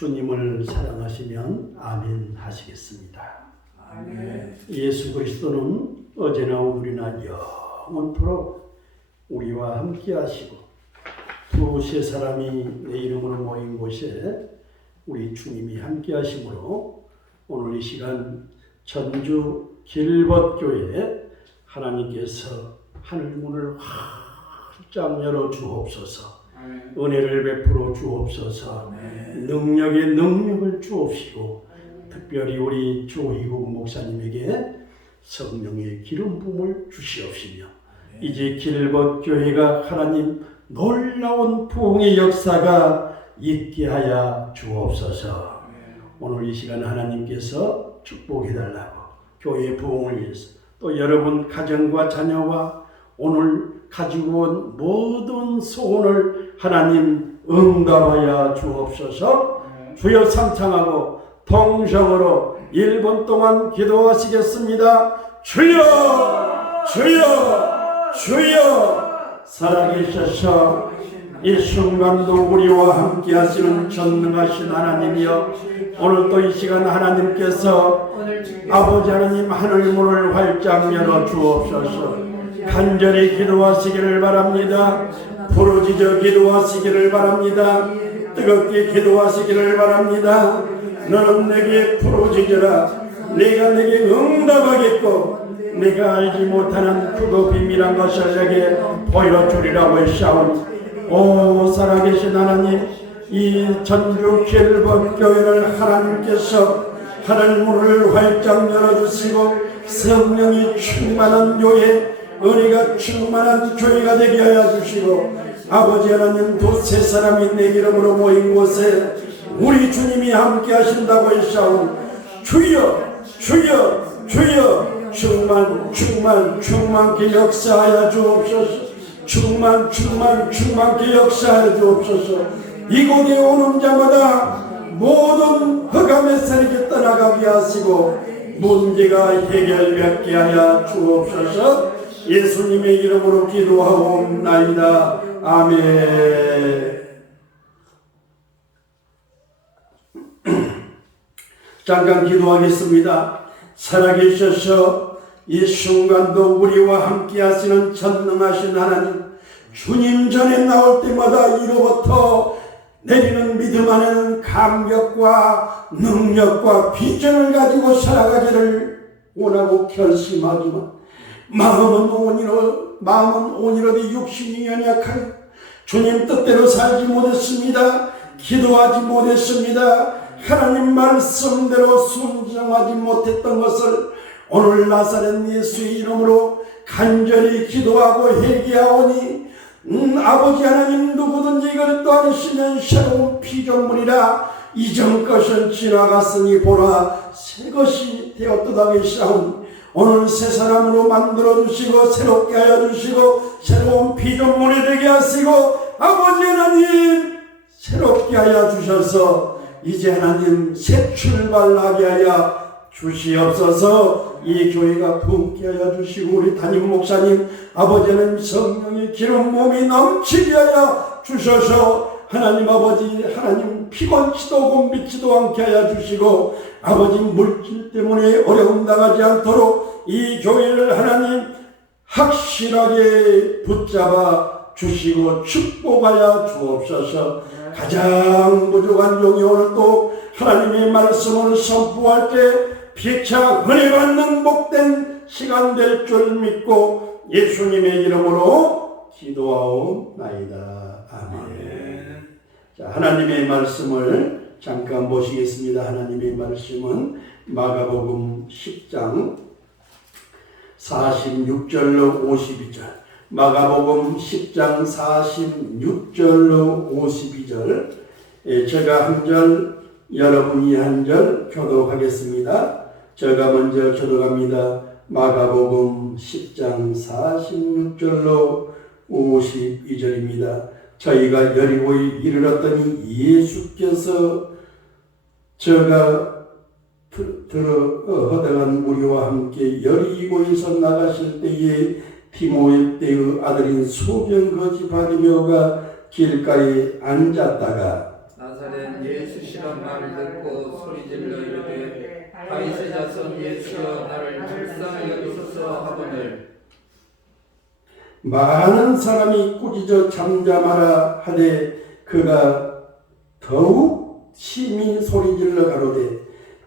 주님을 사랑하시면 아멘 하시겠습니다. 아멘. 예수 그리스도는 어제나 오늘이나 영원토록 우리와 함께 하시고 두세 사람이 내 이름으로 모인 곳에 우리 주님이 함께 하시므로 오늘 이 시간 전주 길벗교회 하나님께서 하늘문을 활짝 열어 주옵소서. 아멘. 은혜를 베풀어 주옵소서. 아멘. 능력에 능력을 주옵시고 특별히 우리 조희국 목사님에게 성령의 기름 부음을 주시옵시며 이제 길벗교회가 하나님 놀라운 부흥의 역사가 있게 하여 주옵소서. 오늘 이 시간 하나님께서 축복해달라고 교회 부흥을 위해서 또 여러분 가정과 자녀와 오늘 가지고 온 모든 소원을 하나님 응답하여 주옵소서. 주여 삼창하고 통성으로 1분 동안 기도하시겠습니다. 주여 주여 주여 살아계셔서 이 순간도 우리와 함께 하시는 전능하신 하나님이여, 오늘 또 이 시간 하나님께서 아버지 하나님 하늘문을 활짝 열어 주옵소서. 간절히 기도하시기를 바랍니다. 부르짖어 기도하시기를 바랍니다. 뜨겁게 기도하시기를 바랍니다. 너는 내게 부르짖으라. 내가 내게 응답하겠고 내가 알지 못하는 크고 비밀한 것을 내게 보여주리라고 했사오니, 오 살아계신 하나님, 이 전주 길벗교회를 하나님께서 하늘문을 활짝 열어주시고 성령이 충만한 교회, 은혜가 충만한 교회가 되게 하여 주시고, 아버지 하나님 두세 사람이 내 이름으로 모인 곳에 우리 주님이 함께 하신다고 했사오니, 주여 주여 주여 충만케 역사하여 주옵소서. 충만케 역사하여 주옵소서. 이곳에 오는 자마다 모든 흑암의 세력이 떠나가게 하시고 문제가 해결되게 하여 주옵소서. 예수님의 이름으로 기도하옵나이다. 아멘. 잠깐 기도하겠습니다. 살아계셔서 이 순간도 우리와 함께 하시는 전능하신 하나님, 주님 전에 나올 때마다 이로부터 내리는 믿음 안에는 감격과 능력과 비전을 가지고 살아가기를 원하고 결심하지만 마음은 온이로도 육신이 연약하여 주님 뜻대로 살지 못했습니다. 기도하지 못했습니다. 하나님 말씀대로 순종하지 못했던 것을 오늘 나사렛 예수의 이름으로 간절히 기도하고 회개하오니, 아버지 하나님, 누구든지 이걸 떠나시면 새로운 피조물이라. 이전 것은 지나갔으니 보라 새 것이 되었도다 하시오니, 오늘 새 사람으로 만들어 주시고 새롭게 하여 주시고 새로운 피조물이 되게 하시고, 아버지 하나님 새롭게 하여 주셔서 이제 하나님 새 출발하게 하여 주시옵소서. 이 교회가 품게 하여 주시고 우리 담임 목사님 아버지 하나님 성령의 기름 몸이 넘치게 하여 주셔서 하나님 아버지 하나님 피곤치도 곤비치도 않게 하여 주시고, 아버지 물질 때문에 어려움 당하지 않도록 이 교회를 하나님 확실하게 붙잡아 주시고 축복하여 주옵소서. 가장 부족한 종이 오늘 또 하나님의 말씀을 선포할 때 피차 은혜 받는 복된 시간 될 줄 믿고 예수님의 이름으로 기도하옵나이다. 아멘. 자, 하나님의 말씀을 잠깐 보시겠습니다. 하나님의 말씀은 마가복음 10장 46절로 52절, 마가복음 10장 46절로 52절, 제가 한 절, 여러분이 한 절 교독하겠습니다. 제가 먼저 교독합니다. 마가복음 10장 46절로 52절입니다. 저희가 여리고에 이르렀더니 예수께서 저가 허다한 무리와 함께 여리고에서 나가실 때에 디모데 때의 아들인 소변 거지 바디메오가 길가에 앉았다가 된 예수시란 말을 듣고 소리질러 이르되 다윗의 자손 예수여 나를 불쌍히 여기소서 하거늘 많은 사람이 꾸짖어 잠잠하라 하되 그가 더욱 심히 소리질러 가로되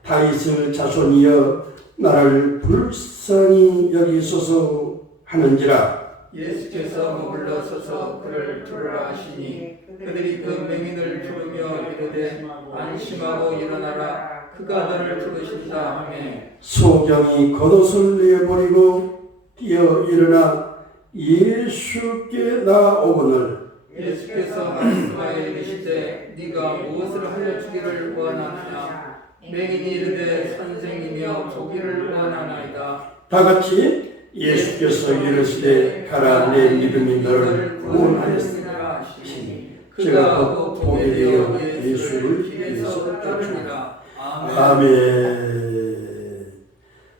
다윗의 자손이여 나를 불쌍히 여기소서 하는지라. 예수께서 머물러서서 그를 부르라 하시니 그들이 그 맹인을 부르며 이르되 안심하고 일어나라 그가 너를 부르신다 하매 소경이 겉옷을 내버리고 뛰어 일어나 예수께 나오거늘 예수께서 말씀하여 이르시되 네가 무엇을 하여 주기를 원하느냐 맹인이 이르되 선생님이여 보기를 원하나이다. 다같이 예수께서 이르시되 가라 내 믿음이 너를 구원하였으니라 하시니 그가 곧 보게 되어 예수를 길에서 따르니라. 아멘.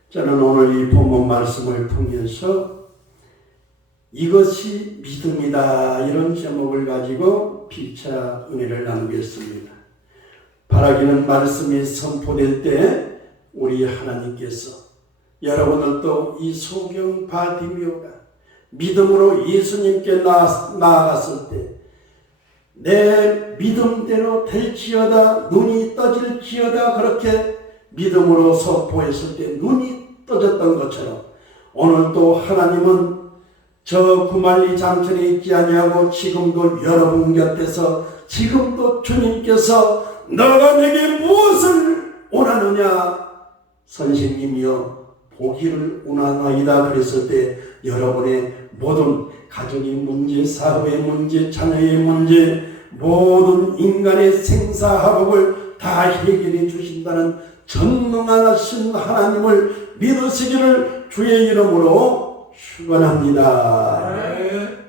저는 오늘 이 본문 말씀을 통해서 이것이 믿음이다 이런 제목을 가지고 피차 은혜를 나누겠습니다. 바라기는 말씀이 선포될 때 우리 하나님께서 여러분들도 이 소경 바디메오가 믿음으로 예수님께 나아갔을 때 내 믿음대로 될지어다 눈이 떠질지어다 그렇게 믿음으로 선포했을 때 눈이 떠졌던 것처럼 오늘도 하나님은 저 구말리 장천에 있지 아니하고 지금도 여러분 곁에서 지금도 주님께서 너가 내게 무엇을 원하느냐 선생님이여 보기를 원하나이다 그랬을 때 여러분의 모든 가정의 문제, 사회의 문제, 자녀의 문제, 모든 인간의 생사화복을 다 해결해 주신다는 전능하신 하나님을 믿으시기를 주의 이름으로 축원합니다.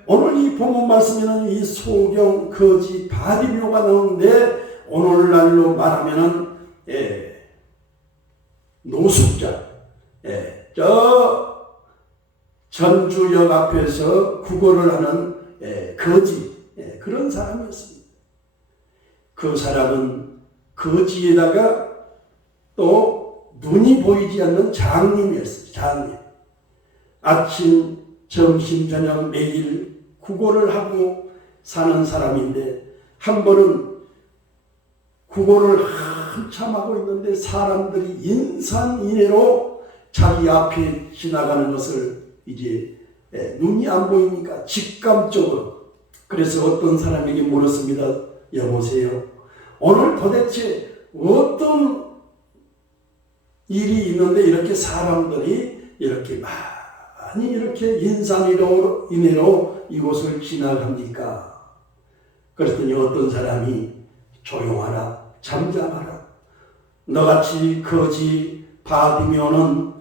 오늘 이 본문 말씀에는 이 소경 거지 바디메오가 나오는데 오늘날로 말하면은 노숙자, 저 전주역 앞에서 구걸을 하는 거지 그런 사람이었습니다. 그 사람은 거지에다가 또 눈이 보이지 않는 장님이었어요. 장님. 아침, 점심, 저녁 매일 구걸을 하고 사는 사람인데 한 번은 구걸을 한참 하고 있는데 사람들이 인산인해로 자기 앞에 지나가는 것을 이제 눈이 안 보이니까 직감적으로 그래서 어떤 사람에게 물었습니다. 여보세요. 오늘 도대체 어떤 일이 있는데 이렇게 사람들이 이렇게 많이 이렇게 인산인해로 이곳을 지나갑니까? 그랬더니 어떤 사람이 조용하라, 잠잠하라. 너같이 거지 바디메오는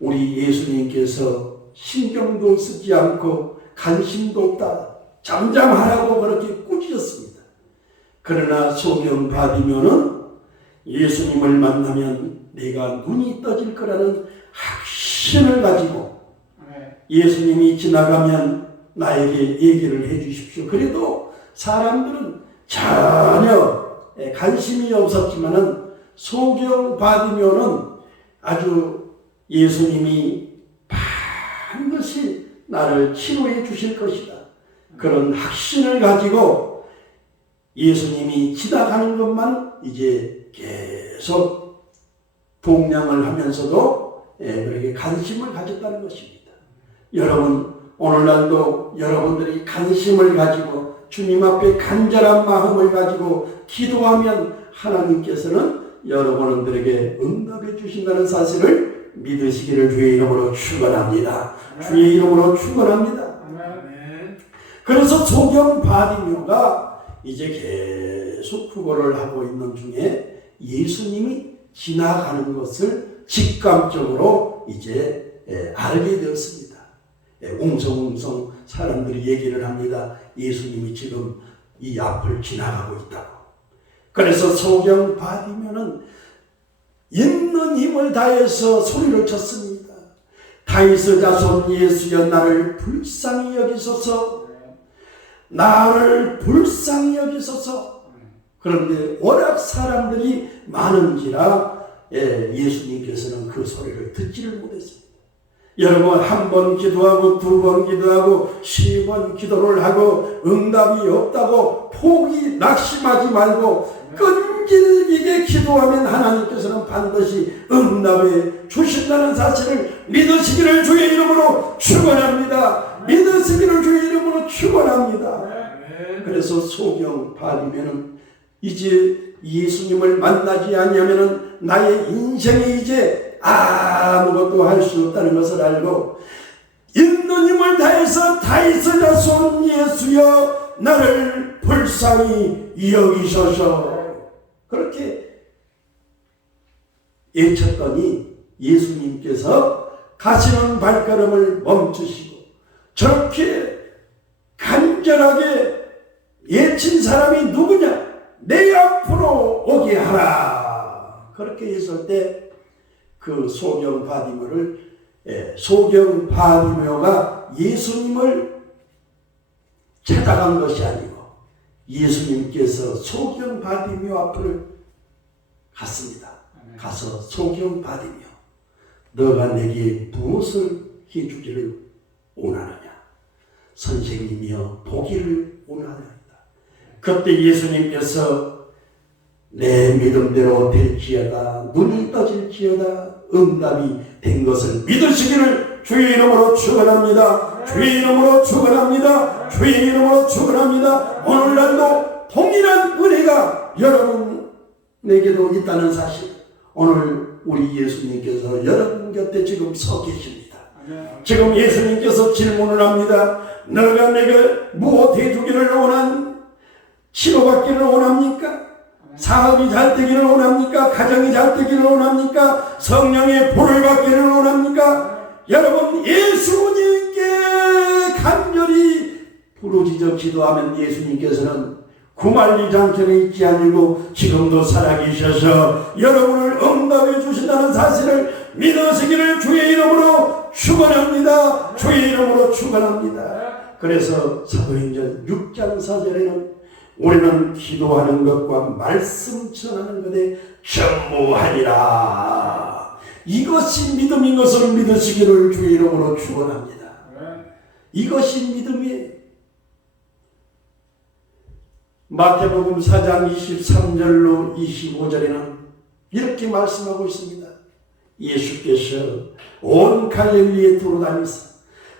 우리 예수님께서 신경도 쓰지 않고 관심도 없다. 잠잠하라고 그렇게 꾸짖었습니다. 그러나 소경 바디메오는 예수님을 만나면 내가 눈이 떠질 거라는 확신을 가지고 예수님이 지나가면 나에게 얘기를 해 주십시오. 그래도 사람들은 전혀 관심이 없었지만은 소경 바디메오는 아주 예수님이 반드시 나를 치료해 주실 것이다. 그런 확신을 가지고 예수님이 지나가는 것만 이제 계속 동냥을 하면서도 그렇게 관심을 가졌다는 것입니다. 여러분 오늘날도 여러분들이 관심을 가지고 주님 앞에 간절한 마음을 가지고 기도하면 하나님께서는 여러분들에게 응답해 주신다는 사실을 믿으시기를 주의 이름으로 축원합니다. 주의 이름으로 축원합니다. 그래서 소경 바디메오가 이제 계속 구걸을 하고 있는 중에 예수님이 지나가는 것을 직감적으로 이제 알게 되었습니다. 웅성웅성 사람들이 얘기를 합니다. 예수님이 지금 이 앞을 지나가고 있다고. 그래서 소경 바디메오는 있는 힘을 다해서 소리를 쳤습니다. 다윗의 자손 예수여 나를 불쌍히 여기소서. 나를 불쌍히 여기소서. 그런데 워낙 사람들이 많은지라 예수님께서는 그 소리를 듣지를 못했습니다. 여러분, 한 번 기도하고 두 번 기도하고 10번 기도를 하고 응답이 없다고 낙심하지 말고 끈질기게 기도하면 하나님께서는 반드시 응답해 주신다는 사실을 믿으시기를 주의 이름으로 축원합니다. 믿으시기를 주의 이름으로 축원합니다. 그래서 소경 받으면은 이제 예수님을 만나지 아니하면은 나의 인생에 이제 아무것도 할 수 없다는 것을 알고 있는 힘을 다해서 다윗의 자손 예수여 나를 불쌍히 여기소서 그렇게 외쳤더니 예수님께서 가시는 발걸음을 멈추시고 저렇게 간절하게 외친 사람이 누구냐? 내 앞으로 오게 하라. 그렇게 했을 때 그 소경 바디메오가 예수님을 찾아간 것이 아니고 예수님께서 소경 바디메오 앞을 갔습니다. 가서 소경 바디메오 너가 내게 무엇을 해주기를 원하느냐? 선생님이여 보기를 원하느냐? 그때 예수님께서 내 믿음대로 될지어다 눈이 떠질지어다 응답이 된 것을 믿으시기를 주의 이름으로 축원합니다. 주의 이름으로 축원합니다. 주의 이름으로 축원합니다. 오늘날도 동일한 은혜가 여러분에게도 있다는 사실 오늘 우리 예수님께서 여러분 곁에 지금 서 계십니다. 지금 예수님께서 질문을 합니다. 너가 내게 무엇 해주기를 치료받기를 원합니까? 사업이 잘 되기를 원합니까? 가정이 잘 되기를 원합니까? 성령의 불을 받기를 원합니까? 여러분 예수님께 간절히 부르짖어 기도하면 예수님께서는 구말리 장천에 있지 아니고 지금도 살아계셔서 여러분을 응답해 주신다는 사실을 믿으시기를 주의 이름으로 축원합니다. 주의 이름으로 축원합니다. 그래서 사도행전 6장 4절에는 우리는 기도하는 것과 말씀 전하는 것에 전무하리라. 이것이 믿음인 것을 믿으시기를 주의 이름으로 축원합니다. 이것이 믿음이에요. 마태복음 4장 23절로 25절에는 이렇게 말씀하고 있습니다. 예수께서 온 갈릴리에 돌아다니사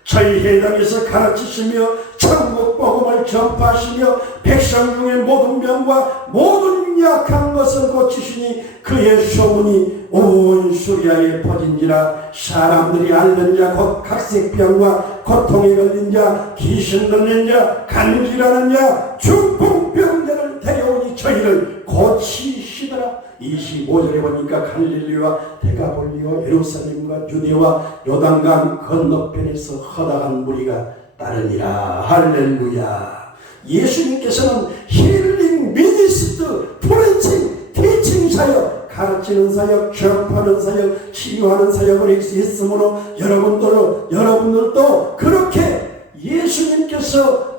저희 회당에서 가르치시며 천국 복음을 전파하시며 백성 중의 모든 병과 모든 약한 것을 고치시니 그의 소문이 온 수리아에 퍼진지라. 사람들이 앓는 자 곧 각색병과 고통에 걸린 자 귀신 들린 자 간질하는 자 중풍병자를 데려오니 저희를 고치시더라. 25절에 보니까 갈릴리와 데가볼리와 예루살렘과 유대와 요단강 건너편에서 허다한 무리가 따르니라. 할렐루야. 예수님께서는 힐링 미니스트 프리칭 티칭 사역 가르치는 사역 전파하는 사역 치유하는 사역을 했으므로 여러분들도 그렇게 예수님께서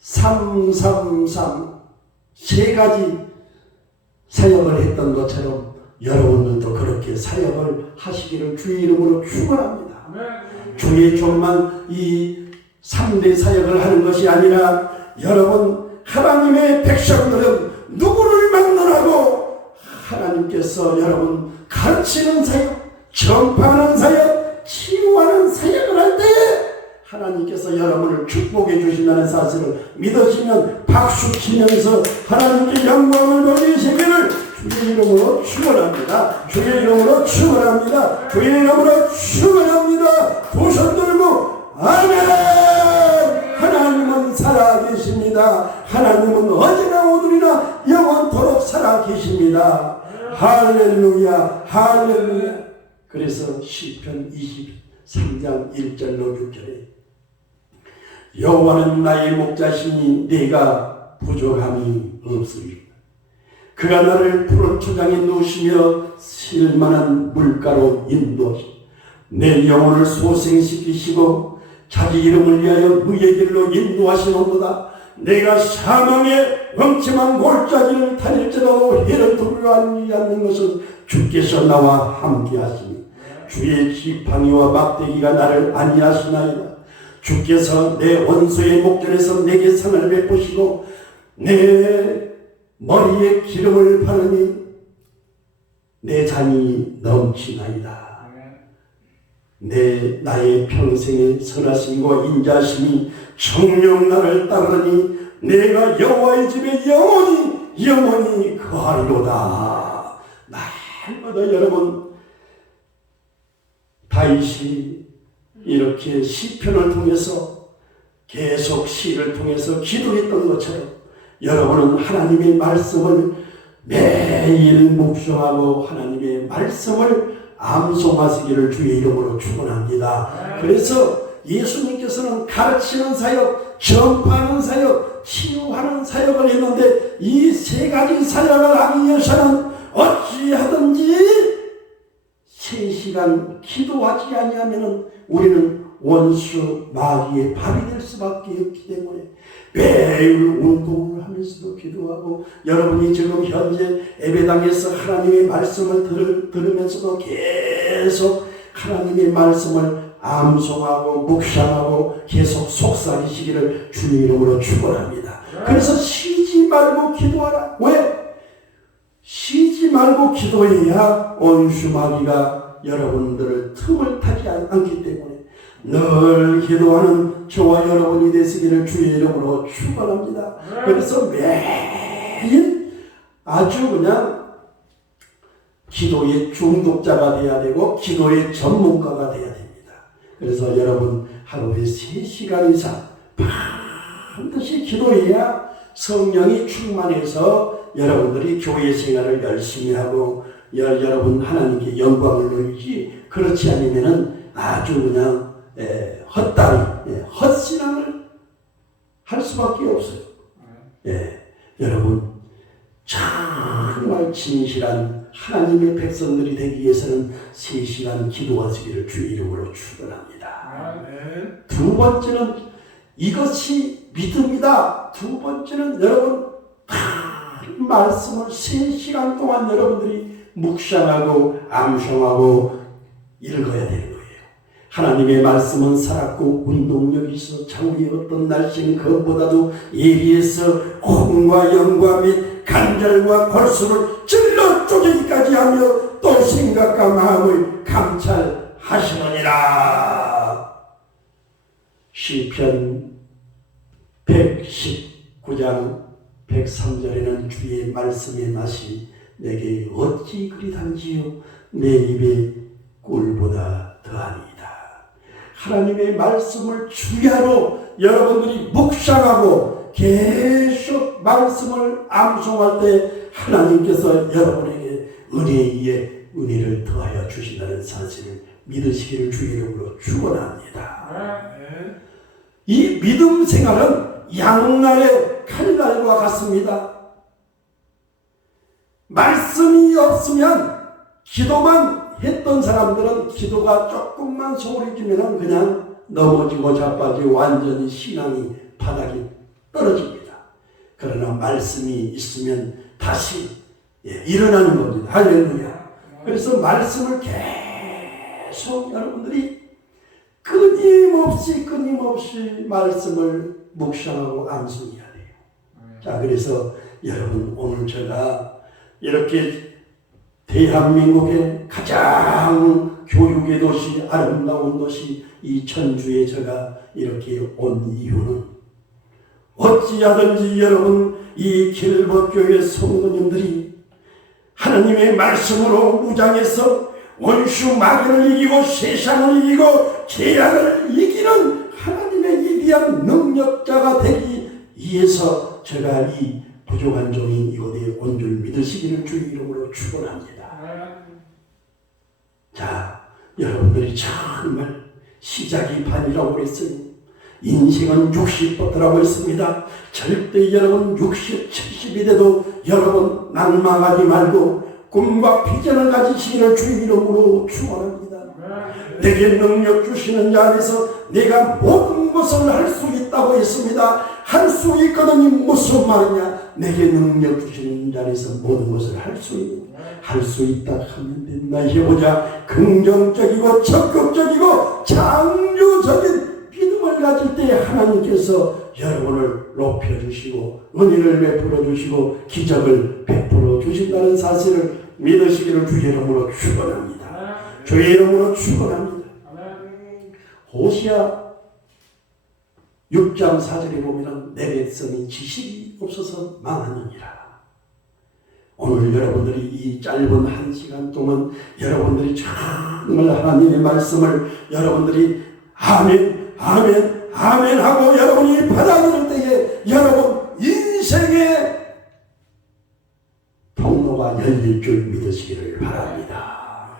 333 세 가지 사역을 했던 것처럼 여러분들도 그렇게 사역을 하시기를 주의 이름으로 축원합니다. 주의 종만 이 3대 사역을 하는 것이 아니라 여러분 하나님의 백성들은 누구를 막론하고 하나님께서 여러분 가르치는 사역, 전파하는 사역, 치유하는 사역을 할 때에 하나님께서 여러분을 축복해 주신다는 사실을 믿으시면 박수 치면서 하나님께 영광을 돌리시기를 주의 이름으로 축원합니다. 주의 이름으로 축원합니다. 주의 이름으로 축원합니다. 두 손 들고 아멘. 하나님은 살아계십니다. 하나님은 어제나 오늘이나 영원토록 살아계십니다. 할렐루야 할렐루야. 그래서 시편 23장 1절로 6절에 여호와는 나의 목자시니 내가 부족함이 없으리라. 그가 나를 푸른 초장에 누시며 실만한 물가로 인도하시고 내 영혼을 소생시키시고 자기 이름을 위하여 의의 길로 인도하시는도다. 내가 사망의 엉침한 골짜기를 다닐지라도 해를 두려워하지 않는 것은 주께서 나와 함께하시니 주의 지팡이와 막대기가 나를 안위하시나이다. 주께서 내 원수의 목전에서 내게 상을 베푸시고 내 머리에 기름을 바르니 내 잔이 넘치나이다. 나의 평생의 선하심과 인자심이 정녕 나를 따르니 내가 여호와의 집에 영원히 거하리로다. 날마다 여러분, 다윗이 이렇게 시편을 통해서 계속 시를 통해서 기도했던 것처럼 여러분은 하나님의 말씀을 매일 묵상하고 하나님의 말씀을 암송하시기를 주의 이름으로 축원합니다. 그래서 예수님께서는 가르치는 사역, 전파하는 사역, 치유하는 사역을 했는데 이 세 가지 사역을 하기 위해서는 어찌하든지 3시간 기도하지 아니하면 우리는 원수 마귀의 발이 될 수밖에 없기 때문에 매일 운동을 하면서도 기도하고, 여러분이 지금 현재 예배당에서 하나님의 말씀을 들으면서도 계속 하나님의 말씀을 암송하고 묵상하고 계속 속삭이시기를 주님 이름으로 축원합니다. 그래서 쉬지 말고 기도하라. 왜? 쉬지 말고 기도해야 원수 마귀가 여러분들을 틈을 타지 않기 때문에 늘 기도하는 저와 여러분이 되시기를 주의 이름으로 축원합니다. 그래서 매일 아주 그냥 기도의 중독자가 되어야 되고 기도의 전문가가 되어야 됩니다. 그래서 여러분 하루에 3시간 이상 반드시 기도해야 성령이 충만해서 여러분들이 교회 생활을 열심히 하고 여러분 하나님께 영광을 돌리지, 그렇지 않으면은 아주 그냥 헛다리, 헛신앙을 할 수밖에 없어요. 여러분 정말 진실한 하나님의 백성들이 되기 위해서는 3시간 기도하시기를 주의 이름으로 축원합니다. 두 번째는 이것이 믿음이다. 두 번째는 여러분 말씀을 3시간 동안 여러분들이 묵상하고 암송하고 읽어야 되는 거예요. 하나님의 말씀은 살았고 운동력이 있어 장우의 어떤 날씨는 그것보다도 예리해서 콩과 영과 및 간절과 골수를 찔러 쪼개기까지 하며 또 생각과 마음을 감찰하시느니라. 시편 119장 103절에는 주의 말씀의 맛이 내게 어찌 그리 단지요 내 입에 꿀보다 더하니이다. 하나님의 말씀을 주야로 여러분들이 묵상하고 계속 말씀을 암송할 때 하나님께서 여러분에게 은혜 위에 은혜를 더하여 주신다는 사실을 믿으시기를 주의 이름으로 축원합니다. 이 믿음 생활은 양날의 칼날과 같습니다. 말씀이 없으면 기도만 했던 사람들은 기도가 조금만 소홀히 지면 그냥 넘어지고 자빠지고 완전히 신앙이 바닥이 떨어집니다. 그러나 말씀이 있으면 다시 일어나는 겁니다. 할렐루야. 그래서 말씀을 계속 여러분들이 끊임없이 말씀을 묵상하고 암송해야 돼요. 자, 그래서 여러분 오늘 제가 이렇게 대한민국의 가장 교육의 도시, 아름다운 도시 이 천주에 제가 이렇게 온 이유는 어찌하든지 여러분 이 길법교회 성도님들이 하나님의 말씀으로 무장해서 원수 마귀를 이기고 세상을 이기고 죄악을 이기는 하나님의 위대한 능력자가 되기 위해서 제가 이 부족한 종인 이곳에 온 줄 믿으시기를 주의 이름으로 축원합니다. 자, 여러분들이 정말 시작이 반이라고 그랬어요. 인생은 60부터라고 했습니다. 절대 여러분 60, 70이 돼도 여러분 낙망하지 말고 꿈과 비전을 가지시기를 주의 이름으로 축원합니다. 내게 능력 주시는 자 안에서 내가 모든 것을 할 수 있다. 있다고 했습니다. 할 수 있거든요. 무슨 말이냐? 내게 능력 주시는 자리에서 모든 것을 할 수 있다 하면 된다. 해보자. 긍정적이고 적극적이고 창조적인 믿음을 가질 때 하나님께서 여러분을 높여주시고 은혜를 베풀어 주시고 기적을 베풀어 주신다는 사실을 믿으시기를 주의 이름으로 축원합니다. 주의 이름으로 축원합니다. 호시아 6장 4절에 보면 내 백성이 지식이 없어서 망하느니라. 오늘 여러분들이 이 짧은 한 시간 동안 여러분들이 정말 하나님의 말씀을 여러분들이 아멘 아멘 아멘 하고 여러분이 받아들일 때에 여러분 인생의 통로가 열릴 줄 믿으시기를 바랍니다.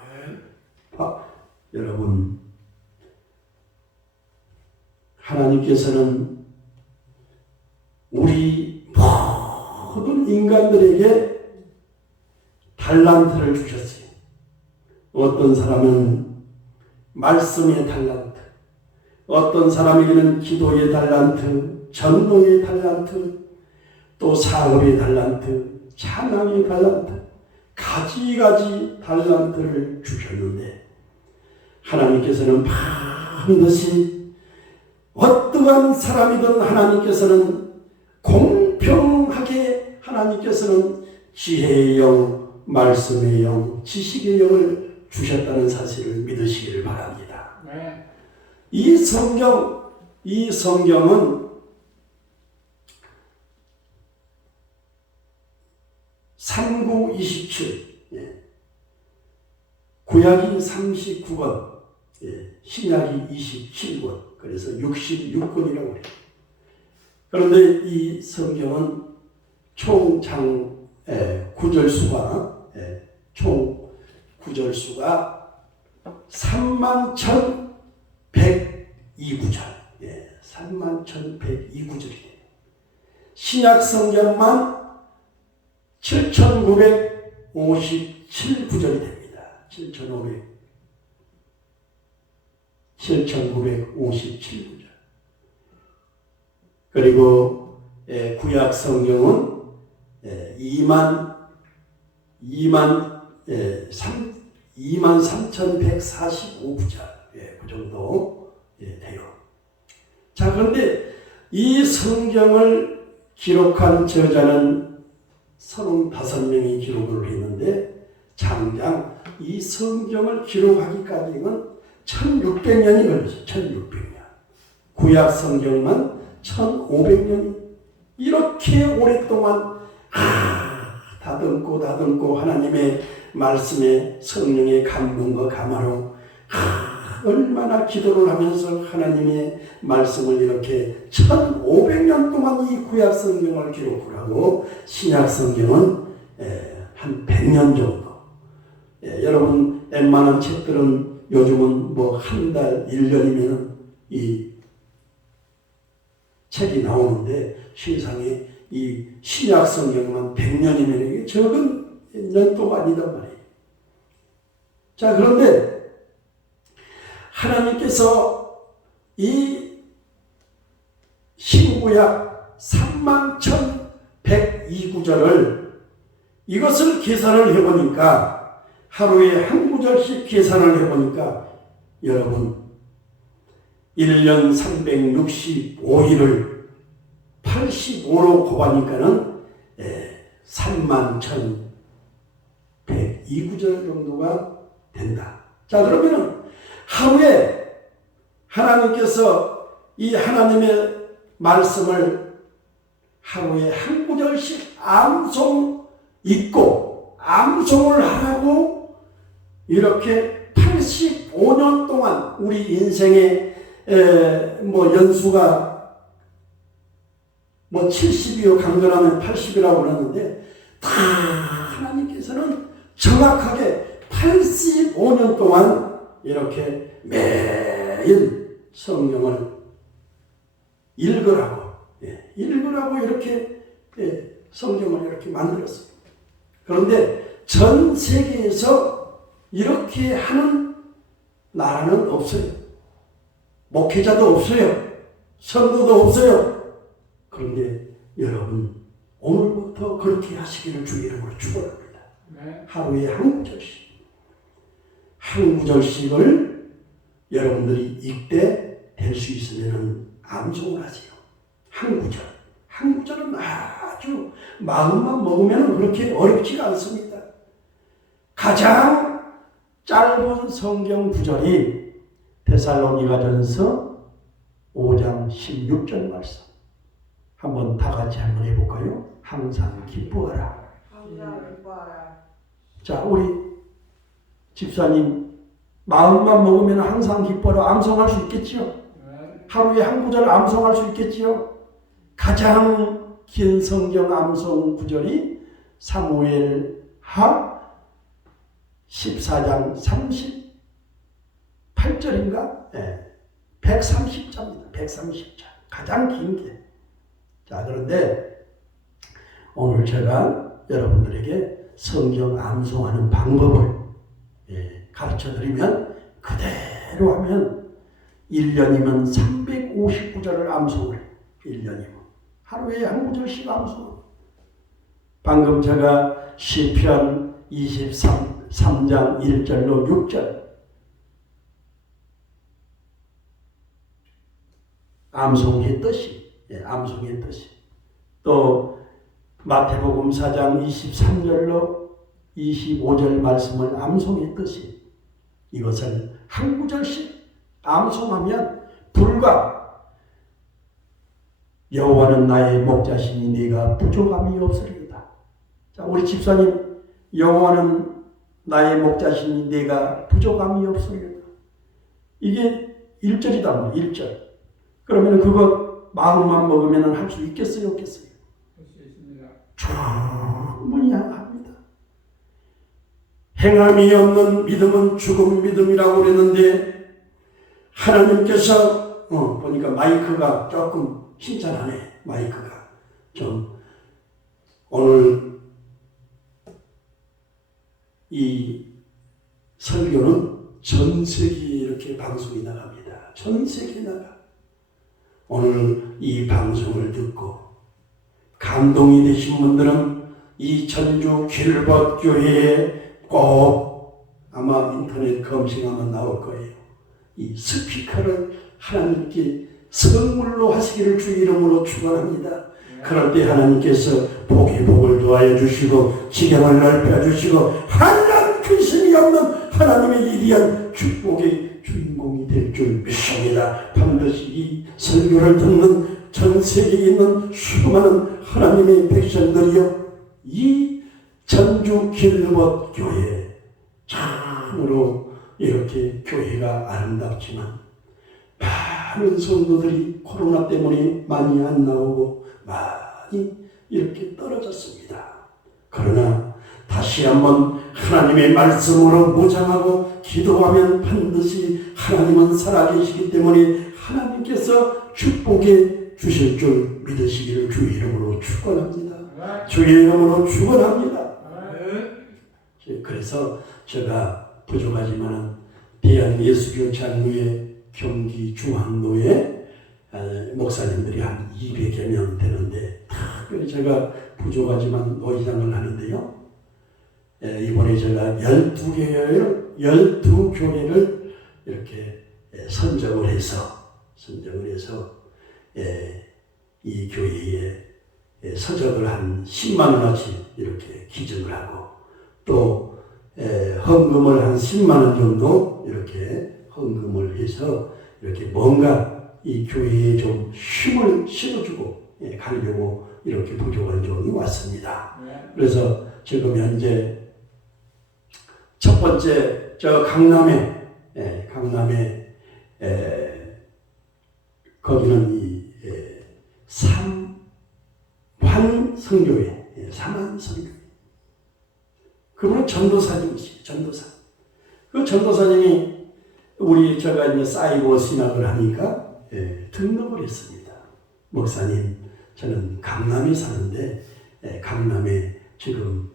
여러분 하나님께서는 우리 모든 인간들에게 달란트를 주셨어요. 어떤 사람은 말씀의 달란트, 어떤 사람에게는 기도의 달란트, 전도의 달란트, 또 사업의 달란트, 찬양의 달란트, 가지가지 달란트를 주셨는데 하나님께서는 반드시 어떠한 사람이든 하나님께서는 공평하게 하나님께서는 지혜의 영, 말씀의 영, 지식의 영을 주셨다는 사실을 믿으시기를 바랍니다. 네. 이 성경은 3927, 구약이 39권, 신약이 27권, 그래서 66권이라고 해요. 그런데 이 성경은 총 구절수가 총 구절수가 31,102구절, 31,102구절이에요. 신약 성경만 7,957구절이 됩니다. 7,957구절. 그리고 구약 성경은 23,145구절, 그 정도 돼요. 자, 그런데 이 성경을 기록한 저자는 35명이 기록을 했는데 장장 이 성경을 기록하기까지는 1600년이 걸렸어요. 1600년. 구약 성경만 1500년이 이렇게 오랫동안 다듬고 하나님의 말씀에 성령의 감동과 감화로 얼마나 기도를 하면서 하나님의 말씀을 이렇게 1500년 동안 이 구약 성경을 기록을 하고 신약 성경은 한 100년 정도. 여러분 웬만한 책들은 요즘은 뭐 한 달, 1년이면 이 책이 나오는데 세상에 이 신약 성경만 100년이면 이게 적은 년도가 아니단 말이에요. 자, 그런데 하나님께서 이 신구약 31,102구절을 이것을 계산을 해보니까 하루에 한 구절씩 계산을 해보니까 여러분 1년 365일을 85로 곱하니까는 31,102구절 정도가 된다. 자, 그러면은 하루에 하나님께서 이 하나님의 말씀을 하루에 한 구절씩 암송 읽고 암송을 하라고 이렇게 85년 동안 우리 인생의 뭐 연수가 뭐 70이요 강건하면 80이라고 그러는데 다 하나님께서는 정확하게 85년 동안 이렇게 매일 성경을 읽으라고 이렇게 성경을 이렇게 만들었습니다. 그런데 전 세계에서 이렇게 하는 나라는 없어요. 목회자도 없어요. 선도도 없어요. 그런데 여러분 오늘부터 그렇게 하시기를 주 이름으로 축원합니다. 하루에 한 구절씩, 한 구절씩을 여러분들이 읽되 될 수 있으면 암송을 하세요. 한 구절. 한 구절은 아주 마음만 먹으면 그렇게 어렵지가 않습니다. 가장 짧은 성경 구절이 데살로니가전서 5장 16절 말씀. 한번 다 같이 한번 해볼까요? 항상 기뻐하라. 항상 기뻐하라. 자, 우리 집사님 마음만 먹으면 항상 기뻐라 암송할 수 있겠지요? 하루에 한 구절 암송할 수 있겠지요? 가장 긴 성경 암송 구절이 사무엘하 14장 38절인가? 네. 130자입니다. 130자. 가장 긴 게. 자, 그런데 오늘 제가 여러분들에게 성경 암송하는 방법을 가르쳐 드리면 그대로 하면 1년이면 359절을 암송을 1년이면 하루에 한 구절씩 암송. 방금 제가 시편 23장 1절로 6절 암송했듯이 또 마태복음 4장 23절로 25절 말씀을 암송했듯이 이것을 한 구절씩 암송하면 불과 여호와는 나의 목자시니 네가 부족함이 없으리로다. 자, 우리 집사님 여호와는 나의 목자시니 네가 부족함이 없으리로다. 이게 1절이다. 1절. 그러면 그거 마음만 먹으면 할 수 있겠어요? 없겠어요? 할 수 있습니다. 충분히 합니다. 행함이 없는 믿음은 죽은 믿음이라고 그랬는데 하나님께서 보니까 마이크가 조금 신선하네. 마이크가 좀 오늘 이 설교는 전 세계에 이렇게 방송이 나갑니다. 전 세계에 나가. 오늘 이 방송을 듣고 감동이 되신 분들은 이 전주 길벗 교회에 꼭 아마 인터넷 검색하면 나올 거예요. 이 스피커를 하나님께 선물로 하시기를 주 이름으로 축원합니다. 그럴 때 하나님께서 복의 복을 더하여 주시고 지경을 넓혀 주시고 한낱 근심이 없는 하나님의 일이한 축복의 주인공이 될 줄 믿습니다. 반드시 이 설교를 듣는 전 세계에 있는 수많은 하나님의 백성들이요, 이 전주 길벗 교회 참으로 이렇게 교회가 아름답지만 많은 성도들이 코로나 때문에 많이 안 나오고 많이 이렇게 떨어졌습니다. 그러나 다시 한번 하나님의 말씀으로 무장하고 기도하면 반드시 하나님은 살아계시기 때문에 하나님께서 축복해 주실 줄 믿으시기를 주 이름으로 축원합니다. 주의 이름으로 축원합니다. 그래서 제가 부족하지만 대한예수교 장로회 경기 중앙로에 목사님들이 한 200여 명 되는데 특별히 제가 부족하지만 노회장을 하는데요. 이번에 제가 12교회를 이렇게 선정을 해서 이 교회에 서적을 한 10만 원어치 이렇게 기증을 하고 또 헌금을 한 10만 원 정도 이렇게 헌금을 해서 이렇게 뭔가 이 교회에 좀 힘을 실어주고 가려고 이렇게 부족한 종이 왔습니다. 그래서 지금 현재 첫 번째 저 강남에 거기는 이 삼환성교회, 삼환성교회. 그분은 전도사님이시죠. 전도사. 그 전도사님이 우리 제가 이제 사이버 신학을 하니까 등록을 했습니다. 목사님, 저는 강남에 사는데 강남에 지금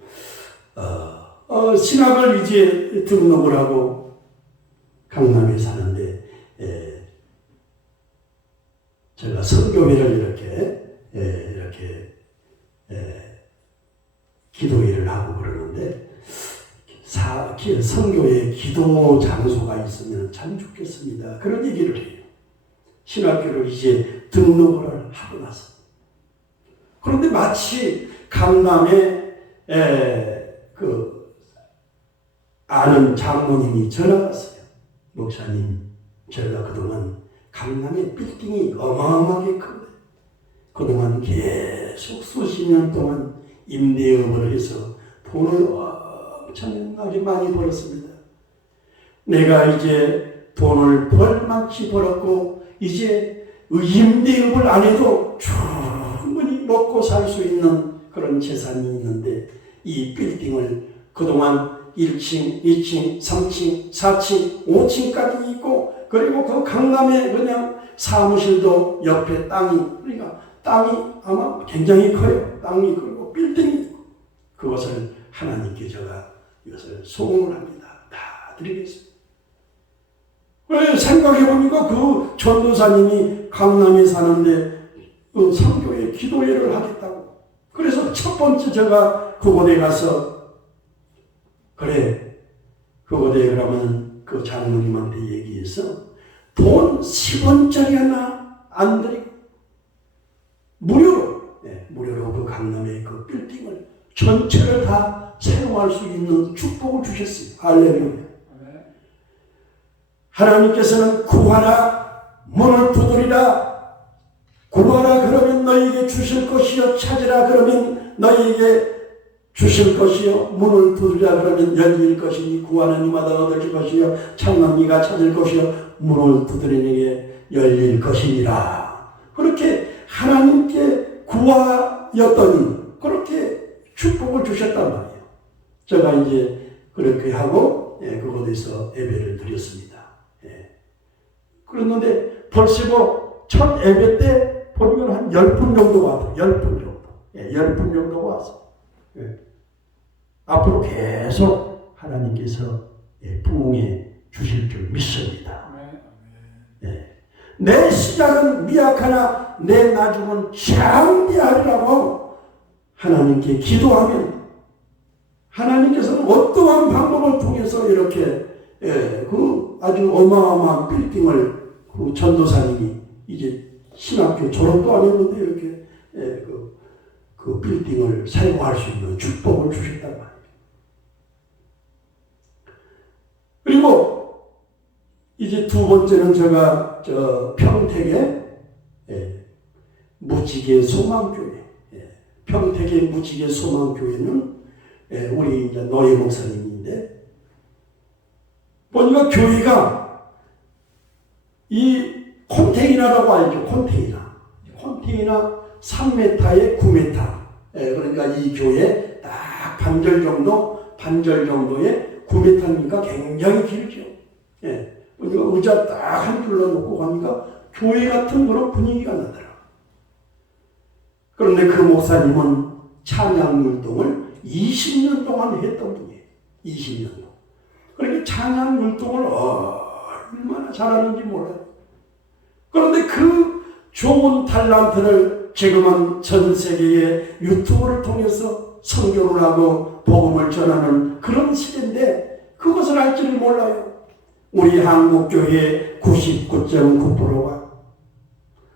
신학을 이제 등록을 하고 강남에 사는데 제가 기도회를 이렇게 기도회를 하고 그러는데 선교에 기도 장소가 있으면 참 좋겠습니다. 그런 얘기를 해요. 신학교를 이제 등록을 하고 나서. 그런데 마치 강남에 아는 장모님이 전화가 왔어요. 목사님, 제가 그동안 강남에 빌딩이 어마어마하게 큰데 그동안 계속 수십 년 동안 임대업을 해서 돈을 엄청나게 많이 벌었습니다. 내가 이제 돈을 벌만치 벌었고 이제 임대업을 안 해도 충분히 먹고 살 수 있는 그런 재산이 있는데 이 빌딩을 그동안 1층, 2층, 3층, 4층, 5층까지 있고 그리고 그 강남에 그냥 사무실도 옆에 그러니까 땅이 아마 굉장히 커요. 땅이 그리고 빌딩이 있고 그것을 하나님께 제가 이것을 소원을 합니다. 다 드리겠습니다. 생각해보니까 그 전도사님이 강남에 사는데 그 선교회 기도회를 하겠다고. 그래서 첫 번째 제가 그곳에 가서 그곳에 그러면 그 장로님한테 얘기해서 돈 10원짜리 하나 안 드리고 무료로 그 강남의 그 빌딩을 전체를 다 사용할 수 있는 축복을 주셨어요. 할렐루야. 하나님께서는 구하라, 문을 두드리라. 구하라 그러면 너희에게 주실 것이요, 찾으라 그러면 너희에게 주실 것이요, 문을 두드리라 그러면 열릴 것이니 구하는 이마다 얻을 것이요, 찾는 이가 찾을 것이요, 문을 두드리는 이에게 열릴 것이니라. 그렇게 하나님께 구하였더니 그렇게 축복을 주셨단 말이에요. 제가 이제 그렇게 하고 그곳에서 예배를 드렸습니다. 그랬는데 벌써 첫 예배 때 보면 한 10분 정도 왔어요. 10분 정도. 10분 정도가 왔어요. 앞으로 계속 하나님께서 부흥해 주실 줄 믿습니다. 내 시작은 미약하나 내 나중은 장대하리라고 하나님께 기도하면 하나님께서는 어떠한 방법을 통해서 이렇게 그 아주 어마어마한 빌딩을 그 전도사님이 이제 신학교 졸업도 안 했는데 이렇게 그 빌딩을 사용할 수 있는 축복을 주셨단 말이에요. 그리고 이제 두 번째는 제가 평택의 무지개 소망교회, 평택의 무지개 소망교회는 우리 이제 노예 목사님인데 보니까 교회가 이 컨테이너라고 알죠? 컨테이너 3m에 9m. 그러니까 이 교회 딱 반절 정도의 9m니까 굉장히 길죠. 그러니까 의자 딱 한 줄로 놓고 가니까 교회 같은 그런 분위기가 나더라. 그런데 그 목사님은 찬양 율동을 20년 동안 했던 분이에요. 20년 동안. 그러니까 찬양 율동을 얼마나 잘하는지 몰라요. 그런데 그 좋은 탤런트를 지금은 전 세계의 유튜브를 통해서 선교를 하고 복음을 전하는 그런 시대인데 그것을 알지를 몰라요. 우리 한국교회의 99.9%가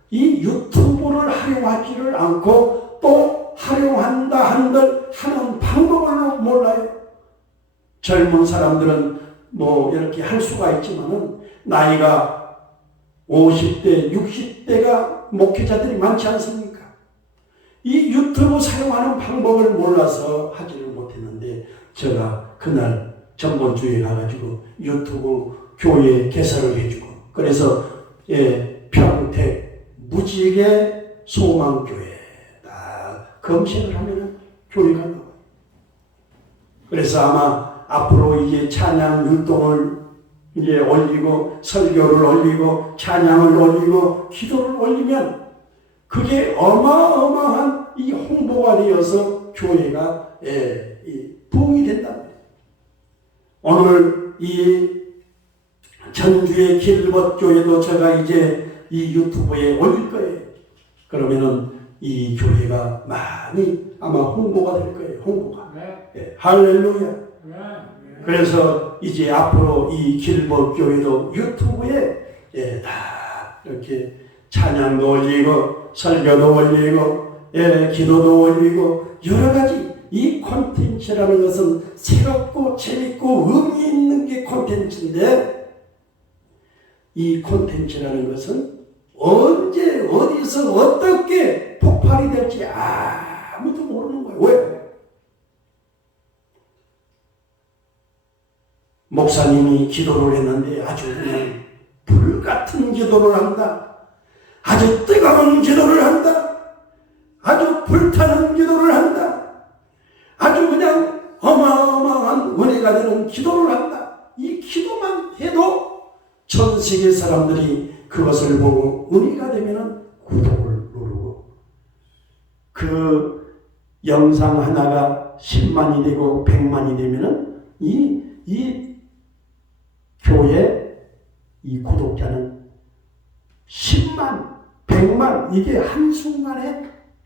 이 유튜브를 활용하지를 않고 또 활용한다 한들 하는 방법을 몰라요. 젊은 사람들은 뭐 이렇게 할 수가 있지만은 나이가 50대, 60대가 목회자들이 많지 않습니까? 이 유튜브 사용하는 방법을 몰라서 하지를 못했는데 제가 그날 전번주에 가가지고 유튜브 교회 개설을 해주고 그래서 평택 무지개 소망교회 딱 검색을 하면 교회가 나와요. 그래서 아마 앞으로 이제 찬양 율동을 이제 올리고 설교를 올리고 찬양을 올리고 기도를 올리면 그게 어마어마한 이 홍보가 되어서 교회가 부흥이 된다. 오늘 이 전주의 길벗교회도 제가 이제 이 유튜브에 올릴 거예요. 그러면은 이 교회가 많이 아마 홍보가 될 거예요. 홍보가. 예, 할렐루야. 그래서 이제 앞으로 이 길법교회도 유튜브에 예, 다 이렇게 찬양도 올리고 설교도 올리고 예, 기도도 올리고 여러 가지 이 콘텐츠라는 것은 새롭고 재밌고 의미 있는 게 콘텐츠인데 이 콘텐츠라는 것은 언제 어디서 어떻게 폭발이 될지 아무도 모르는 거예요. 왜? 목사님이 기도를 했는데 아주 그냥 불같은 기도를 한다. 아주 뜨거운 기도를 한다. 아주 불타는 기도를 한다. 아주 그냥 어마어마한 은혜가 되는 기도를 한다. 이 기도만 해도 전 세계 사람들이 그것을 보고 은혜가 되면 구독을 누르고 그 영상 하나가 10만이 되고 100만이 되면은 이 교회 이 구독자는 10만, 100만 이게 한순간에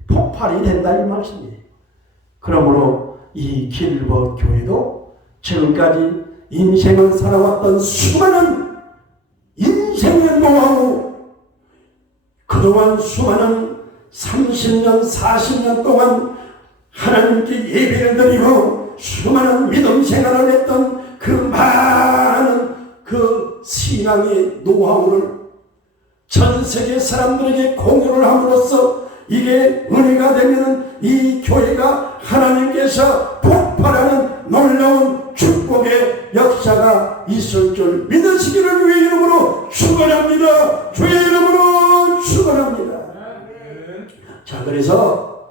폭발이 된다 이 말씀이에요. 그러므로 이 길법 교회도 지금까지 인생을 살아왔던 수많은 인생의 노하우 그동안 수많은 30년, 40년 동안 하나님께 예배를 드리고 수많은 믿음 생활을 했던 그 많은 그 신앙의 노하우를 전 세계 사람들에게 공유를 함으로써 이게 은혜가 되면 이 교회가 하나님께서 폭발하는 놀라운 축복의 역사가 있을 줄 믿으시기를 주의 이름으로 축원합니다. 주의 이름으로 축원합니다. 자, 그래서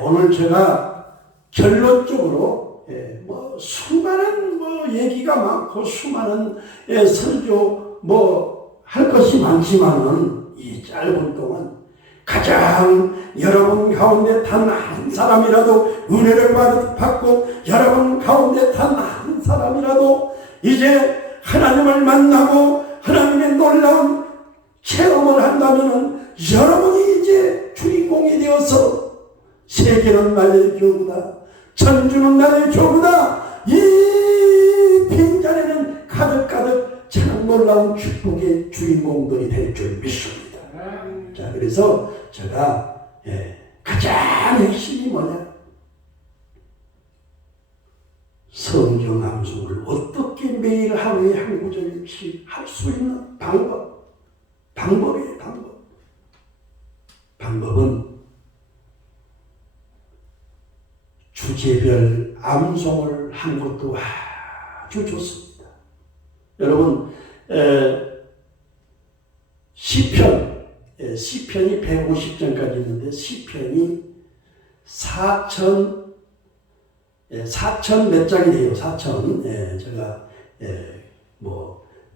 오늘 제가 결론적으로 수많은 얘기가 많고 수많은 설교 할 것이 많지만은 이 짧은 동안 가장 여러분 가운데 단 한 사람이라도 은혜를 받고 여러분 가운데 단 한 사람이라도 이제 하나님을 만나고 하나님의 놀라운 체험을 한다면은 여러분이 이제 주인공이 되어서 세계는 나의 교구다, 천주는 나의 교구다, 이 빈자리는 가득가득 참 놀라운 축복의 주인공들이 될 줄 믿습니다. 자, 그래서 제가 가장 핵심이 뭐냐? 성경 암송을 어떻게 매일 하루에 한 구절씩 할 수 있는 방법이에요. 방법은 주제별 암송을 한 것도 아주 좋습니다. 여러분 시편이 150장까지 있는데 시편이 4천 몇 장이 돼요. 4천. 제가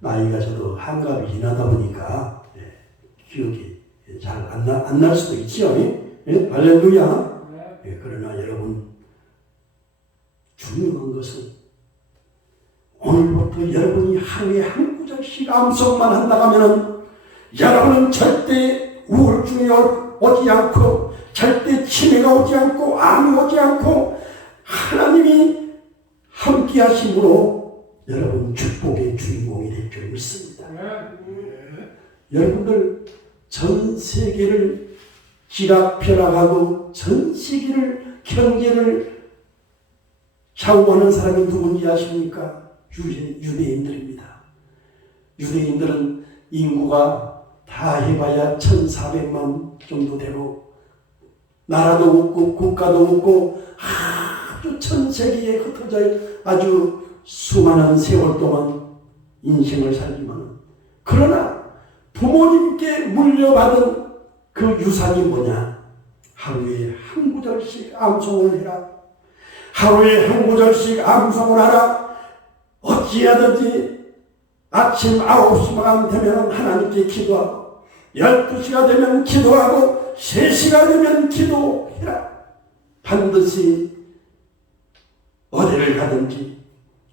나이가 저도 한갑이 지나다 보니까 기억이 잘 안 날 수도 있죠. 할렐루야. 그러나 여러분 중요한 것은 오늘부터 여러분이 하루에 한 구절씩 암송만 한다 하면은 여러분은 절대 우울증이 오지 않고 절대 치매가 오지 않고 암이 오지 않고 하나님이 함께 하심으로 여러분 축복의 주인공이 될 줄 믿습니다. 여러분들 전 세계를 지락펴락하고 전 세계를 경제를 좌우하는 사람이 누군지 아십니까? 유대인들입니다. 유대인들은 인구가 다 해봐야 1400만 정도 되고 나라도 없고 국가도 없고 아주 전 세계에 흩어져 아주 수많은 세월 동안 인생을 살지만 그러나 부모님께 물려받은 그 유산이 뭐냐? 하루에 한 구절씩 암송을 해라. 하루에 한 구절씩 암송을 하라. 어찌하든지 아침 9시만 되면 하나님께 기도하고 12시가 되면 기도하고 3시가 되면 기도해라. 반드시 어디를 가든지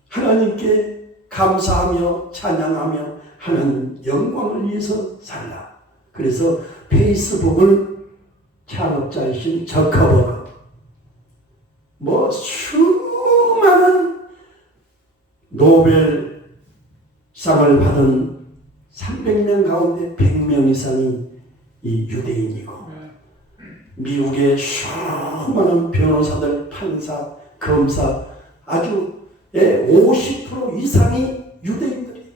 하나님께 감사하며 찬양하며 하나님 영광을 위해서 살라. 그래서 페이스북을 창업자이신 저커버그, 수많은 노벨상을 받은 300명 가운데 100명 이상이 이 유대인이고, 미국의 수많은 변호사들, 판사, 검사, 아주 50% 이상이 유대인들이,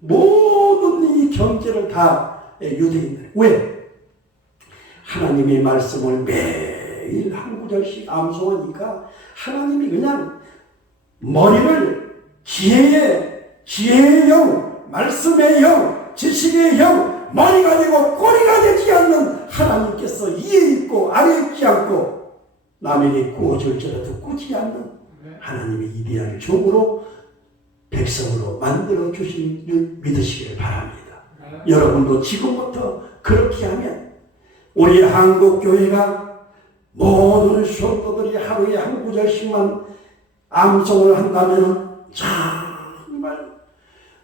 모든 이 경제를 다 유대인들. 왜? 하나님의 말씀을 매일 한 구절씩 암송하니까 하나님이 그냥 머리를 지혜의 영, 말씀의 영, 지식의 영, 머리가 되고 꼬리가 되지 않는 하나님께서 이에 있고 아래 있지 않고 남에게 구워줄지라도 꾸지 않는 하나님의 위대한 종으로 백성으로 만들어 주신 줄 믿으시길 바랍니다. 여러분도 지금부터 그렇게 하면 우리 한국교회가 모든 성도들이 하루에 한 구절씩만 암송을 한다면 정말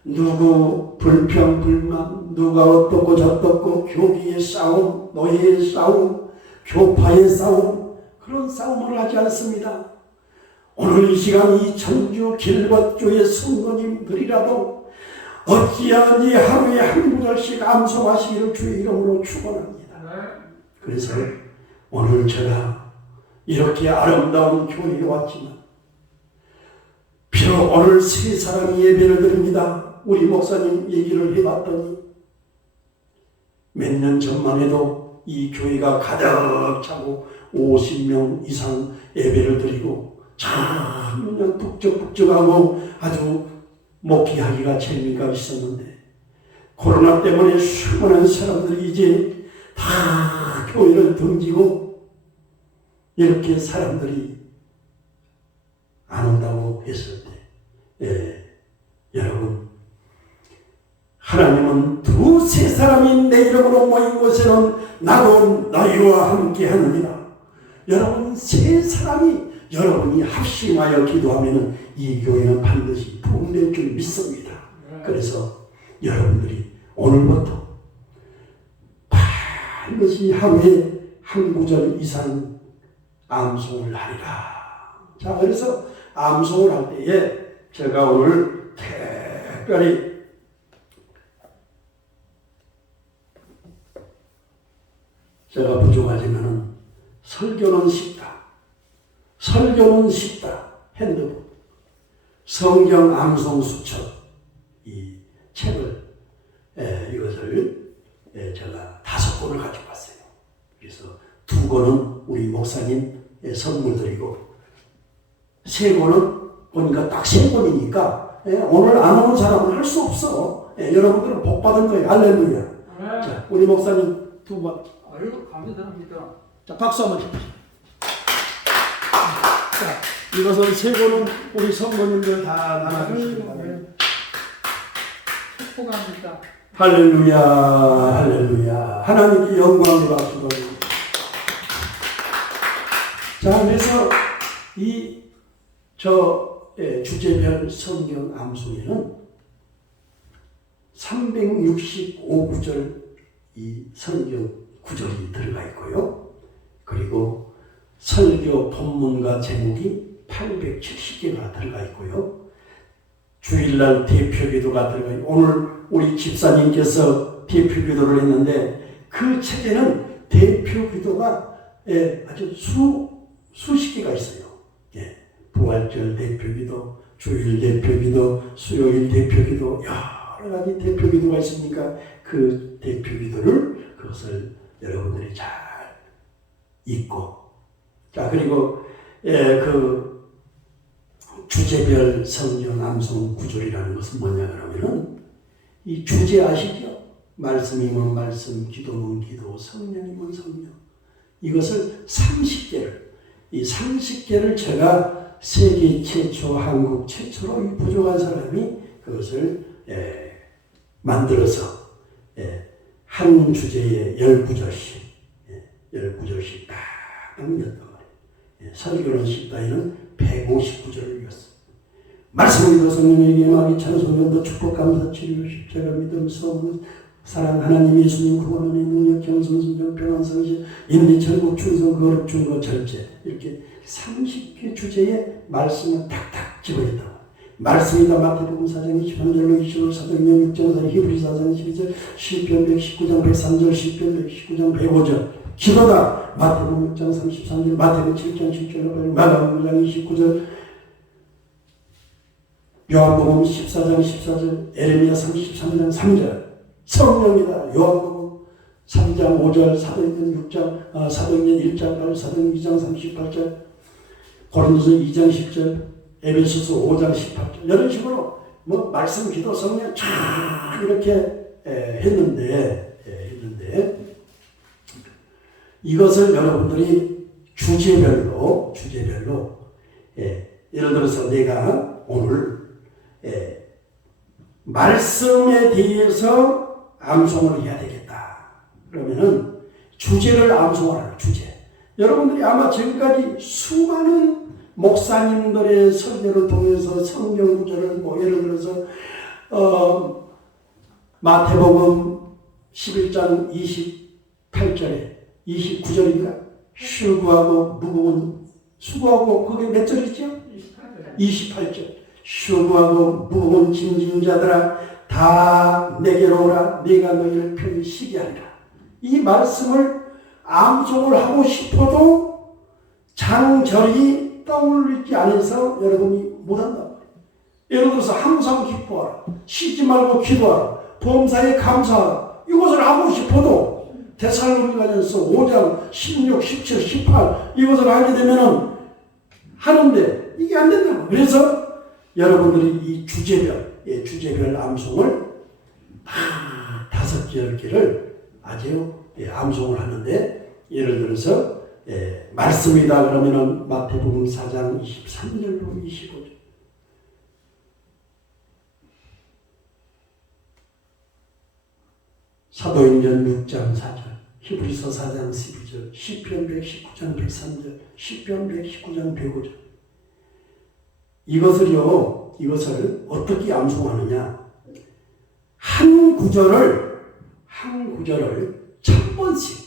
누구 불평 불만, 누가 어떻고 저떻고, 교기의 싸움, 노예의 싸움, 교파의 싸움, 그런 싸움을 하지 않습니다. 오늘 이 시간 이 전주 길벗교회 성도님들이라도 어찌하니 하루에 한 구절씩 암송하시기를 주의 이름으로 축원합니다. 그래서 오늘 제가 이렇게 아름다운 교회에 왔지만 비록 오늘 세 사람이 예배를 드립니다. 우리 목사님 얘기를 해봤더니 몇 년 전만 해도 이 교회가 가득 차고 50명 이상 예배를 드리고 참 그냥 북적북적하고 아주 목회하기가 재미가 있었는데, 코로나 때문에 수많은 사람들이 이제 다 교회를 등지고 이렇게 사람들이 안 온다고 했을 때, 여러분, 하나님은 두세 사람이 내 이름으로 모인 곳에는 나도 너희와 함께 하느니라. 여러분, 세 사람이 여러분이 합심하여 기도하면 이 교회는 반드시 부흥될 줄 믿습니다. 그래서 여러분들이 오늘부터 반드시 하루에 한 구절 이상 암송을 하리라. 자, 그래서 암송을 할 때에 제가 오늘 특별히 제가 부족하지만은 설교는 쉽다. 설교는 쉽다. 핸드북. 성경 암송 수첩. 이 책을, 이것을 제가 5권을 가지고 왔어요. 그래서 2권은 우리 목사님 선물 드리고, 3권은 보니까 딱 3권이니까 오늘 안 오는 사람은 할 수 없어. 여러분들은 복 받은 거예요. 할렐루야. 자, 우리 목사님 2권. 아유, 감사합니다. 자, 박수 한번 쳐주세요. 자, 이것은 3권은 우리 성도님들 다 나눠주십니다. 축복합니다. 할렐루야, 할렐루야. 하나님께 영광을 받기를. 자, 그래서 주제별 성경 암송에는 365구절 이 성경 구절이 들어가 있고요. 그리고 설교 본문과 제목이 870개가 들어가 있고요. 주일날 대표기도가 들어가 있고, 오늘 우리 집사님께서 대표기도를 했는데 그 책에는 대표기도가 아주 수십 개가 있어요. 부활절 대표기도, 주일 대표기도, 수요일 대표기도, 여러 가지 대표기도가 있으니까 그 대표기도를 그것을 여러분들이 잘 읽고, 자, 그리고 그 주제별 성경 암송 구절이라는 것은 뭐냐 그러면은 이 주제 아시죠? 말씀이면 말씀, 기도면 기도, 성령이면 성령. 이것을 30개를, 이 30개를 제가 세계 최초, 한국 최초로 이 부족한 사람이 그것을 만들어서 한 주제에 10구절씩, 10구절씩 딱 였단 말이에요. 설교는 쉽다이는 159절을 읽었습니다. 말씀을 읽어 성령에게 임하기 찬송연도 축복 감사 치료 십자가 믿음 소문 사랑 하나님 예수님 구원의 능력 경성순종 평안성실 인리 천국 충성 거룩 중거 절제 이렇게 30개 주제의 말씀을 탁탁 집어있다. 말씀이다. 마태복음 4장 23절로 25절 사도행전 6장 4절 히브리서 4장 12절 시편 119장 103절 시편 119장 105절 기도다. 마태복음 6장 33절 마태복음 7장 10절로 마가복음 9장 29절 요한복음 14장 14절 에레미야 33장 3절 성령이다. 요한복음 3장 5절 사도행전 6장 사도행전 1장 8절 사도행전 2장 38절 고린도서 2장 10절 에베소서 5장 18절 이런 식으로 뭐 말씀 기도 성령 쫙 이렇게 했는데 이것을 여러분들이 주제별로 예를 들어서 내가 오늘 말씀에 대해서 암송을 해야 되겠다. 그러면은 주제를 암송하라. 주제. 여러분들이 아마 지금까지 수많은 목사님들의 설교를 통해서 성경 구절을 뭐 예를 들어서 마태복음 11장 28절에 29절인가 수고하고 무거운 수고하고 그게 몇 절이죠? 28절 수고하고 무거운 짐진 자들아 다 내게로 오라 내가 너희를 편히 쉬게 하리라. 이 말씀을 암송을 하고 싶어도 장절이 떠올리지 않아서 여러분이 못한다. 예를 들어서 항상 기뻐하라 쉬지 말고 기도하라 범사에 감사하라 이것을 하고 싶어도 데살로니가전서 5장 16, 17, 18 이것을 하게 되면은 하는데 이게 안 된다고. 그래서 여러분들이 이 주제별 암송을 다 5개, 10개를 아주 암송을 하는데 예를 들어서 말씀이다 그러면은 마태복음 4장 23절로 25절 사도행전 6장 4절 히브리서 4장 12절 시편 119장 103절 시편 119장 105절 이것을 어떻게 암송하느냐 한 구절을 1000번씩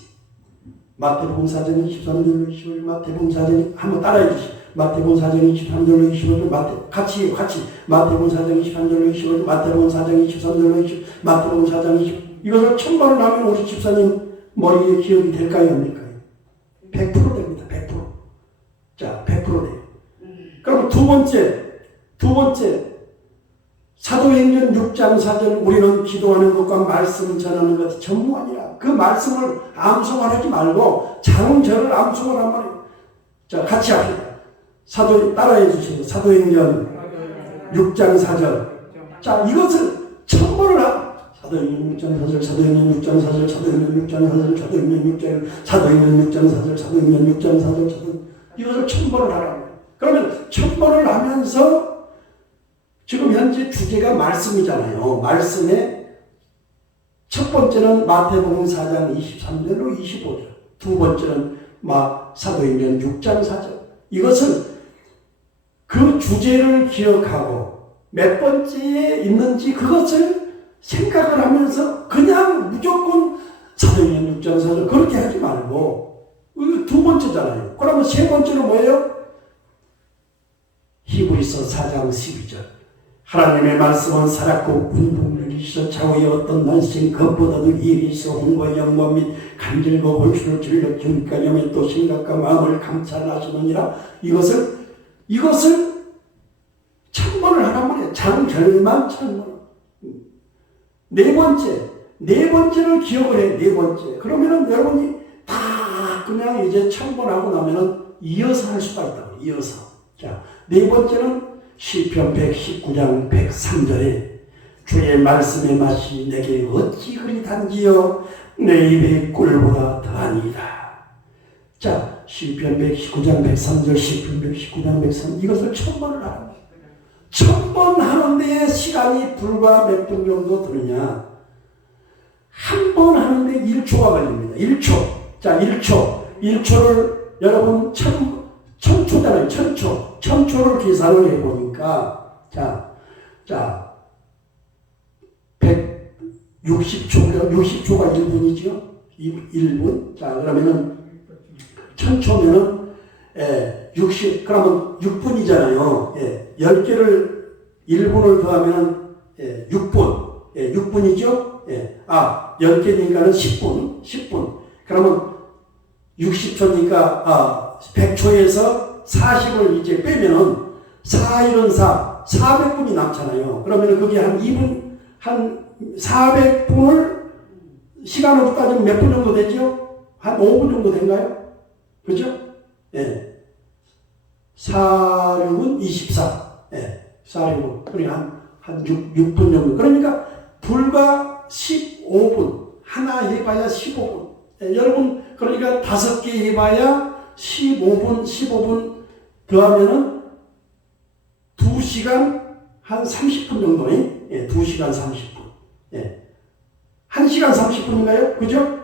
마태복음 4장 23절로 25절 마태복음 4장 한번 따라해 주시죠. 마태복음 4장 23절로 25절 같이 마태복음 4장 23절로 25절 마태복음 4장 23절로 25절 마태복음 4장 20 이것을 1000번을 하면 우리 집사님 머리에 기억이 될까요? 안 될까요? 100% 됩니다. 100%. 자, 100% 돼요. 그럼 두 번째 사도행전 6장 4절 우리는 기도하는 것과 말씀 전하는 것이 전무 아니라 그 말씀을 암송하지 말고 장절을 암송을 한 말이에요. 자, 같이 합시다. 따라해 주세요. 사도행전 6장 4절. 자, 이것을 1000번을 하고 사도행전 6장 4절 사도행전 6장 4절 사도행전 6장 4절 사도행전 6장 4절 사도행전 6장 4절 이것을 1000번을 하라고. 그러면 1000번을 하면서 지금 현재 주제가 말씀이잖아요. 말씀의 첫 번째는 마태복음 4장 23절로 25절 두 번째는 사도행전 6장 4절 이것을 그 주제를 기억하고 몇 번째에 있는지 그것을 생각을 하면서 그냥 무조건 사도행전 6장 4절 그렇게 하지 말고 이거 두 번째잖아요. 그러면 세 번째는 뭐예요? 히브리서 4장 12절 하나님의 말씀은 살았고 운동력이시여 좌우의 어떤 난생 것보다도 일이 있어 홍과 영과 및 간질과 혼수를 즐겨 증가 염에 또 생각과 마음을 감찰하시느니라. 이것을 1000번을 하란 말이에요. 장절만 1000번. 네 번째를 기억을 해. 네 번째. 그러면은 여러분이 다 그냥 이제 1000번 하고 나면은 이어서 할 수가 있다고. 이어서. 자, 네 번째는 시편 119장 103절에 주의 말씀의 맛이 내게 어찌 그리 단지요 내 입의 꿀보다 더하니이다. 자, 시편 119장 103절 시편 119장 103 이것을 1000번을 하는 거예요. 1000번 하는데 시간이 불과 몇 분 정도 드느냐. 한 번 하는데 1초가 걸립니다. 1초. 자, 1초를 여러분 천초잖아요. 천초를 계산을 해보니까 자 100 60초가 1분이죠. 1분. 자, 그러면은 1000초면은 60, 그러면 6분이잖아요. 10개를 1분을 더하면은 6분. 6분이죠. 10개니까는 10분. 그러면 60초니까 100초에서 40을 이제 빼면은 4, 1은 400분이 남잖아요. 그러면은 그게 한 2분, 한 400분을 시간으로 따지면 몇 분 정도 되죠? 한 5분 정도 된가요? 그죠? 4, 6은 24. 4, 6은. 그러니까 한 6분 정도. 그러니까 불과 15분. 하나 해봐야 15분. 여러분, 그러니까 5개 해봐야 15분 더하면은 2시간 한 30분 정도에 2시간 30분. 1시간 30분인가요? 그죠?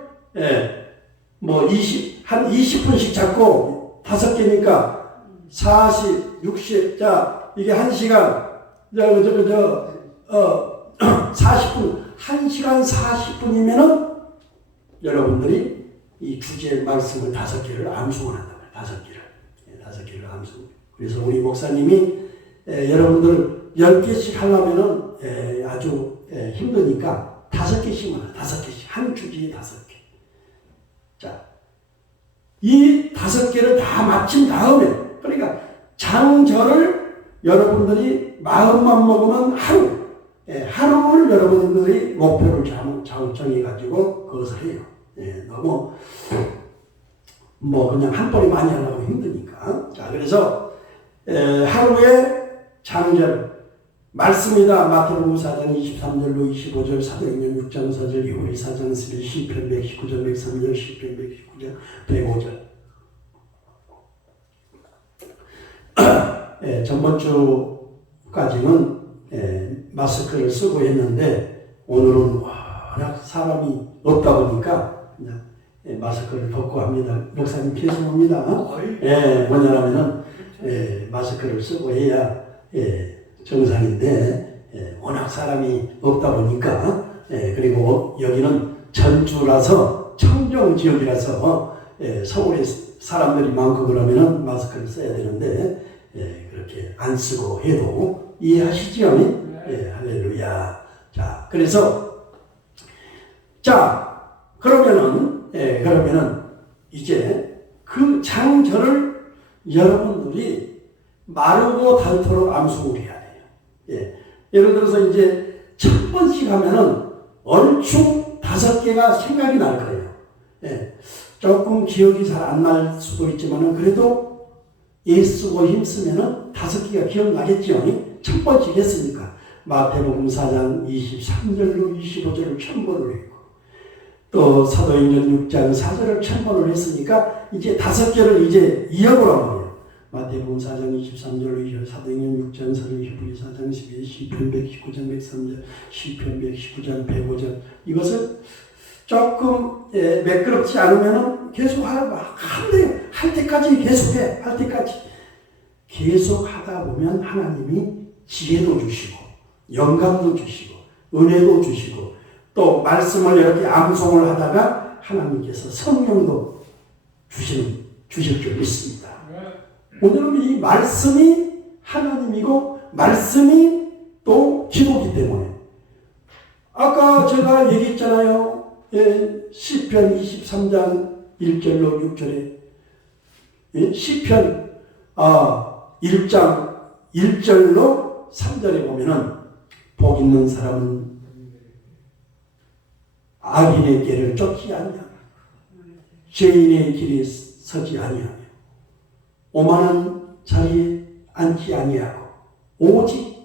뭐 한 20분씩 잡고 5개니까 40, 60. 자, 이게 1시간 40분. 1시간 40분이면은 여러분들이 이 주제 말씀을 5개를 암송을 한단 말이에요. 5개를 암송. 그래서 우리 목사님이 여러분들 10개씩 하려면은 아주 힘드니까 5개씩만 해요. 5개씩. 한 주제에 5개. 자, 이 5개를 다 마친 다음에, 그러니까 장절을 여러분들이 마음만 먹으면 하루를 여러분들이 목표를 정해가지고 그것을 해요. 너무 그냥 한 번에 많이 하려고 힘드니까. 자, 그래서 하루에 장절 말씀이다. 마태복음 4장 23절로 25절, 사도행전 6장 4절, 요리 4장 11절, 시편 119절, 103절, 시편 119절, 105절. 전번 주까지는 마스크를 쓰고 했는데 오늘은 워낙 사람이 없다 보니까 그냥 마스크를 벗고 합니다. 목사님 죄송합니다. 뭐냐면은 마스크를 쓰고 해야 정상인데 워낙 사람이 없다 보니까 그리고 여기는 전주라서 청정 지역이라서 서울에 사람들이 많고 그러면은 마스크를 써야 되는데 그렇게 안 쓰고 해도 이해하시죠? 할렐루야. 자, 그래서 그러면은 이제 그 장절을 여러분들이 마르고 닳도록 암송을 해야 돼요. 예를 들어서 이제 1000번씩 하면은 얼추 5개가 생각이 날 거예요. 조금 기억이 잘 안 날 수도 있지만은 그래도 애쓰고 힘쓰면은 5개가 기억나겠죠. 1000번씩 했으니까. 마태복음 4장 23절로 25절을 1000번을 했고, 또 사도행전 6장 4절을 1000번을 했으니까 이제 5개를 이제 이어보란 말이에요. 마태복음 4장 23절로 25절, 사도행전 6장 4절, 히브리 4장 12절, 시편 119장 103절, 시편 119장 105절. 이것을 조금 매끄럽지 않으면은 계속 할 때까지 계속해. 할 때까지 계속 하다 보면 하나님이 지혜도 주시고 영감도 주시고 은혜도 주시고 또 말씀을 이렇게 암송을 하다가 하나님께서 성령도 주실 줄 믿습니다. 오늘은 이 말씀이 하나님이고 말씀이 또 기도기 때문에 아까 제가 얘기했잖아요. 시편 23장 1절로 6절에 시편 1장 1절로 3절에 보면은 복 있는 사람은 악인의 길을 쫓지 아니하며 죄인의 길에 서지 아니하며 오만한 자리에 앉지 아니하고 오직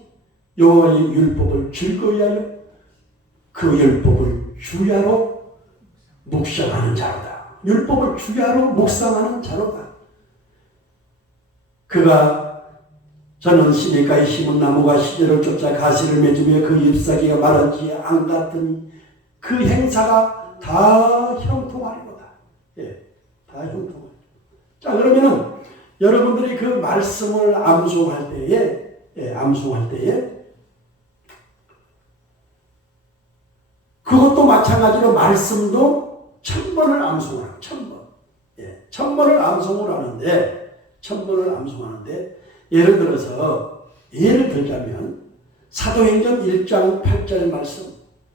여호와의 율법을 즐거이 하여 그 율법을 주야로 묵상하는 자로다. 율법을 주야로 묵상하는 자로다. 그가 저는 시냇가에 심은 나무가 시절을 쫓아 가시를 맺으며 그 잎사귀가 마르지 않았더니 그 행사가 다 형통하리로다. 다 형통하리로다. 자, 그러면은 여러분들이 그 말씀을 암송할 때에 그것 마찬가지로 말씀도 1000번을 암송하는 1000번. 예, 1000번을 암송을 하는데 예를 들자면 사도행전 1장 8절 말씀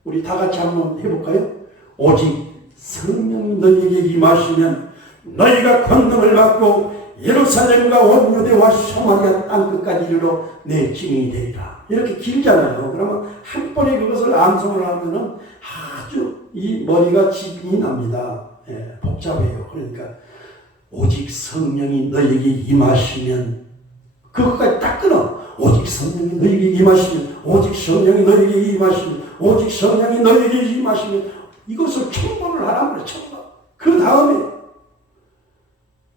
우리 다 같이 한번 해볼까요? 오직 성령이 너희에게 임하시면 너희가 권능을 받고 예루살렘과 온 유대와 사마리아 땅끝까지 이르러 내 증인이 되리라. 이렇게 길잖아요. 그러면 한 번에 그것을 암송을 하면은 아주 이 머리가 지진이 납니다. 예, 복잡해요. 그러니까 오직 성령이 너희에게 임하시면 그것까지 딱 끊어. 오직 성령이 너희에게 임하시면 오직 성령이 너희에게 임하시면 오직 성령이 너희에게 임하시면 이것을 1000번을 하라고 그래. 1000번. 그 다음에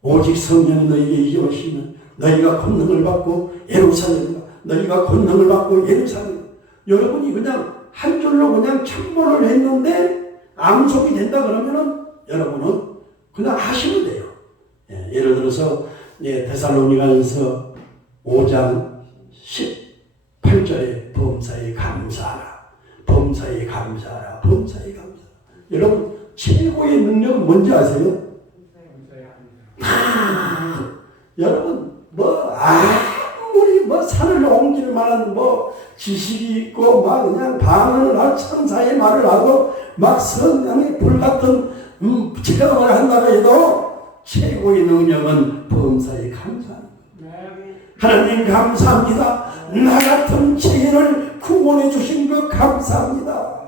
오직 성령이 너희에게 임하시면 너희가 권능을 받고 예루살렘과 너희가 권능을 받고 예루살렘. 여러분이 그냥 한 줄로 그냥 1000번을 했는데 암송이 된다 그러면은 여러분은 그냥 하시면 돼요. 예, 예를 들어서 데살로니가서 5장 18절에 범사에 감사하라. 범사에 감사하라. 범사에 감사하라. 여러분 최고의 능력은 뭔지 아세요? 여러분 아무리 산을 옮길 만한 지식이 있고 그냥 방언을 할 천사의 말을 하고 성령의 불같은 체험을 한다고 해도 최고의 능력은 범사에 감사합니다. 하나님 감사합니다. 나 같은 죄인을 구원해 주신 것 감사합니다.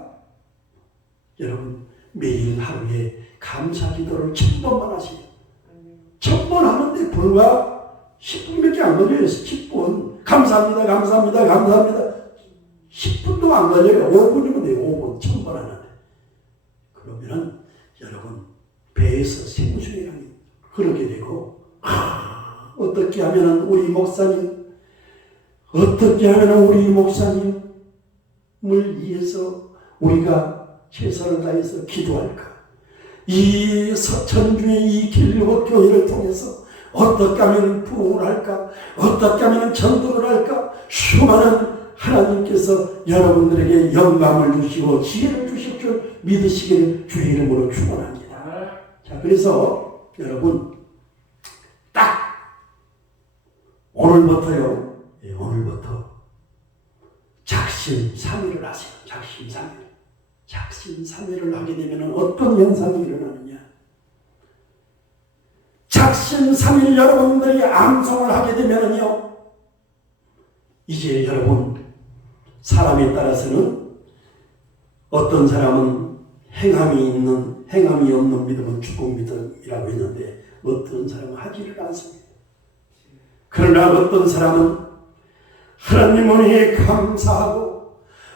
여러분 매일 하루에 감사 기도를 1000번만 하세요. 1000번 하는데 불과 10분밖에 안 걸려요. 10분. 감사합니다. 감사합니다. 감사합니다. 10분도 안 걸려요. 5분이면 돼요. 5분. 1000번 하는데. 그러면은 여러분 배에서 생수이라는 그렇게 되고 어떻게 하면은 우리 목사님을 위해서 우리가 최선을 다해서 기도할까? 이 서천주의 이 길목교회를 통해서 어떻게 하면 부흥을 할까? 어떻게 하면 전도를 할까? 수많은 하나님께서 여러분들에게 영감을 주시고 지혜를 주실 줄 믿으시기를 주의 이름으로 축원합니다. 자, 그래서 여러분 딱 오늘부터요. 오늘부터 작심삼일을 하세요. 작심삼일을 하게 되면 어떤 현상이 일어나느냐? 작심삼일 여러분들이 암송을 하게 되면요, 이제 여러분 사람에 따라서는 어떤 사람은 행함이 없는 믿음은 죽은 믿음이라고 했는데 어떤 사람은 하지를 않습니다. 그러나 어떤 사람은 하나님 은혜에 감사하고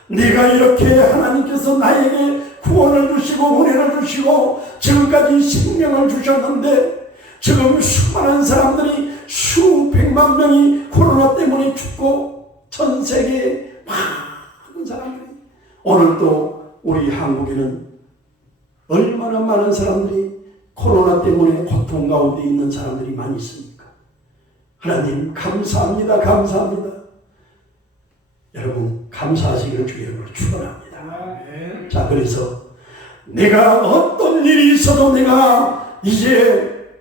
내가 이렇게 하나님께서 나에게 구원을 주시고 은혜를 주시고 지금까지 생명을 주셨는데 지금 수많은 사람들이 수백만 명이 코로나 때문에 죽고 전 세계에 많은 사람들이 오늘 또 우리 한국에는 얼마나 많은 사람들이 코로나 때문에 고통 가운데 있는 사람들이 많이 있습니까? 하나님 감사합니다. 감사합니다. 여러분 감사하시기를 주님으로 축원합니다. 자, 그래서 내가 어떤 일이 있어도 내가 이제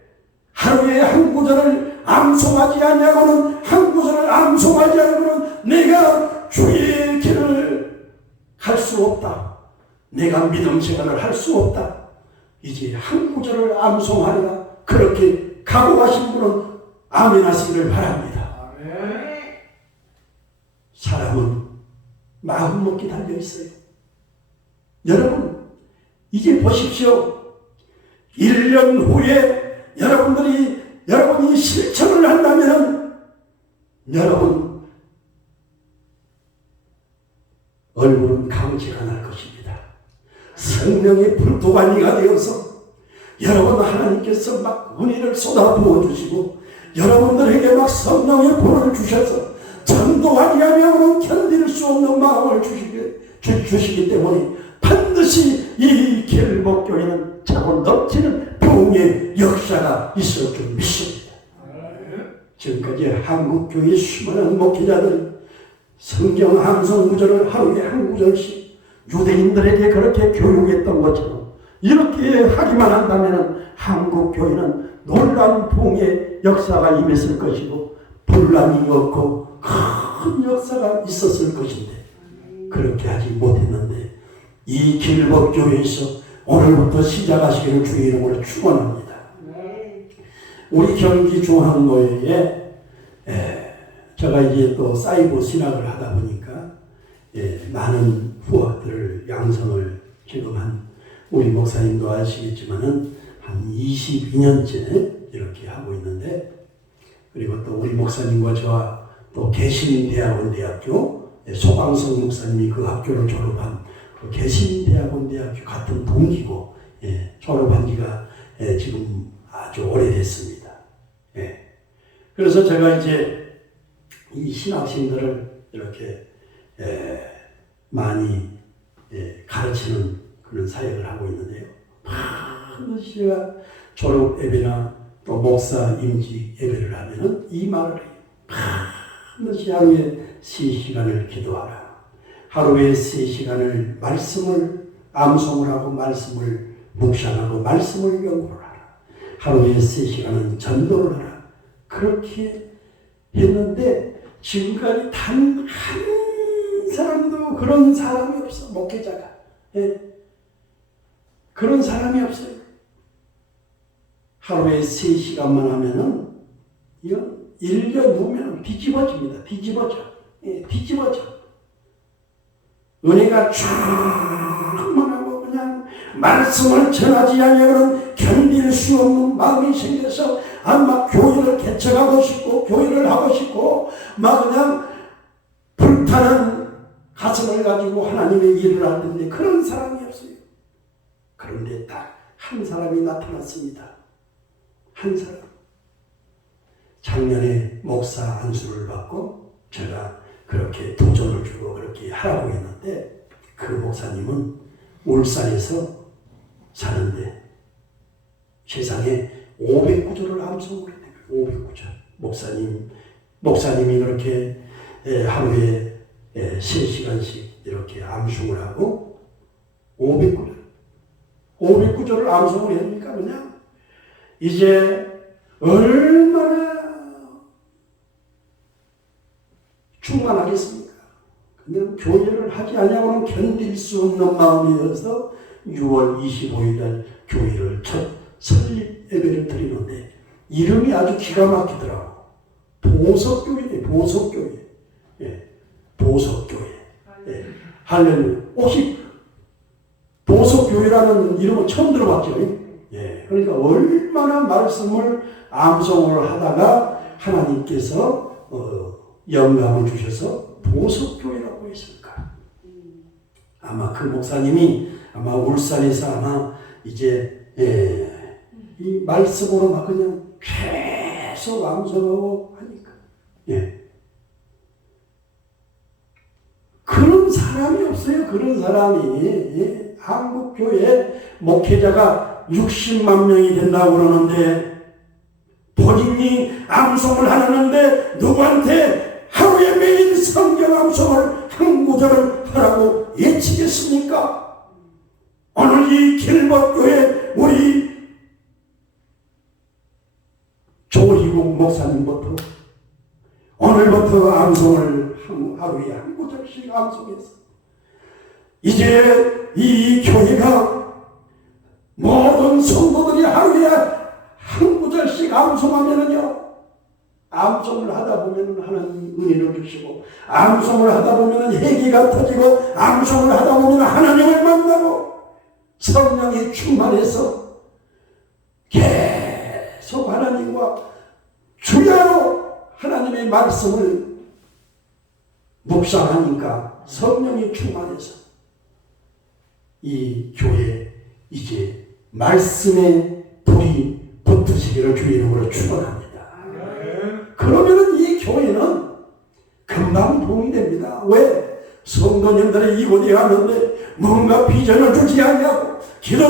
하루에 한 구절을 암송하지 않냐고는 한 구절을 암송하지 않고는 내가 주의 길을 갈 수 없다. 내가 믿음 생활을 할 수 없다. 이제 한 구절을 암송하리라. 그렇게 각오하신 분은 아멘 하시기를 바랍니다. 사람은 마음먹기 달려있어요. 여러분 이제 보십시오. 1년 후에 여러분이 실천을 한다면 여러분 얼굴은 강지가 날 것입니다. 성령의 불도가니가 되어서 여러분 하나님께서 막 은혜를 쏟아부어 주시고 여러분들에게 막 성령의 불을 주셔서 전도하지 않으면 견딜 수 없는 마음을 주시기 때문에 반드시 이 길목교회는 차고 넘치는 부흥의 역사가 있을 줄 믿습니다. 지금까지 한국교회 수많은 목회자들이 성경 함성 구절을 하루에 한 구절씩 유대인들에게 그렇게 교육했던 것처럼 이렇게 하기만 한다면 한국 교회는 놀라운 부흥의 역사가 임했을 것이고 분란이 없고 큰 역사가 있었을 것인데 그렇게 하지 못했는데 이 길법교회에서 오늘부터 시작하시기를 주의 이름으로 축원합니다. 우리 경기 중앙노회에 제가 이제 또 사이버 신학을 하다 보니까 많은 후학들을 양성을 지금 우리 목사님도 아시겠지만은 한 22년째 이렇게 하고 있는데 그리고 또 우리 목사님과 저와 또 개신대학원대학교 소방성 목사님이 그 학교를 졸업한 그 개신대학원대학교 같은 동기고 졸업한 지가 지금 아주 오래됐습니다. 그래서 제가 이제 이 신학생들을 이렇게 많이 가르치는 그런 사역을 하고 있는데요. 반드시 제가 졸업 예배나 또 목사 임직 예배를 하면은 이 말을 해요. 반드시 하루에 3시간을 기도하라. 하루에 3시간을 말씀을 암송을 하고 말씀을 묵상하고 말씀을 연구를 하라. 하루에 3시간은 전도를 하라. 그렇게 했는데 지금까지 단 한 사람도 그런 사람이 없어. 목회자가. 그런 사람이 없어요. 하루에 3시간만 하면은 이건 1년 후면 뒤집어집니다. 뒤집어져. 은혜가 충만하고 그냥 말씀을 전하지 아니하고는 견딜 수 없는 마음이 생겨서 아마 교회를 개척하고 싶고 교회를 하고 싶고 막 그냥 불타는 가슴을 가지고 하나님의 일을 하는데 그런 사람이 없어요. 그런데 딱 한 사람이 나타났습니다. 한 사람. 작년에 목사 안수를 받고 제가 그렇게 도전을 주고 그렇게 하라고 했는데 그 목사님은 울산에서 사는데 세상에 500구절을 암송을 했대요. 500구절. 목사님이 그렇게 하루에 3시간씩 이렇게 암송을 하고 500구절을 암송을 했으니까 그냥 이제 얼마나 충만하겠습니까? 그냥 교회를 하지 않냐고는 견딜 수 없는 마음이어서 6월 25일 날 교회를 첫 설립 예배를 드리는데 이름이 아주 기가 막히더라고. 보석교회네, 보석교회. 보석교회. 할렐루야. 혹시 보석교회라는 이름을 처음 들어봤죠? 그러니까 얼마나 말씀을 암송을 하다가 하나님께서 영감을 주셔서 보석교회라고 했을까? 아마 그 목사님이 아마 울산에서 아마 이제 이 말씀으로 막 그냥 계속 암송하고 하니까 그런 사람이 없어요. 그런 사람이 한국교회 목회자가 60만 명이 된다고 그러는데 본인이 암송을 하는데 누구한테 하루에 매일 성경 암송을 한 구절을 하라고 예치겠습니까? 오늘 이 길법교회 우리 조희국 목사님부터 오늘부터 암송을 하루에 한 구절씩 암송했어. 이제 이 교회가 모든 성도들이 하루에 한 구절씩 암송하면은요, 암송을 하다 보면은 하나님 은혜를 주시고, 암송을 하다 보면은 회개가 터지고, 암송을 하다 보면은 하나님을 만나고, 성령이 충만해서 계속 하나님과 주야로 하나님의 말씀을 묵상하니까 성령이 충만해서 이 교회 이제 말씀의 불이 붙으시기를 주의 이름으로 축원합니다. 그러면은 이 교회는 금방 부흥이 됩니다. 왜? 성도님들이 이곳에 왔는데 뭔가 비전을 주지 않냐고 기도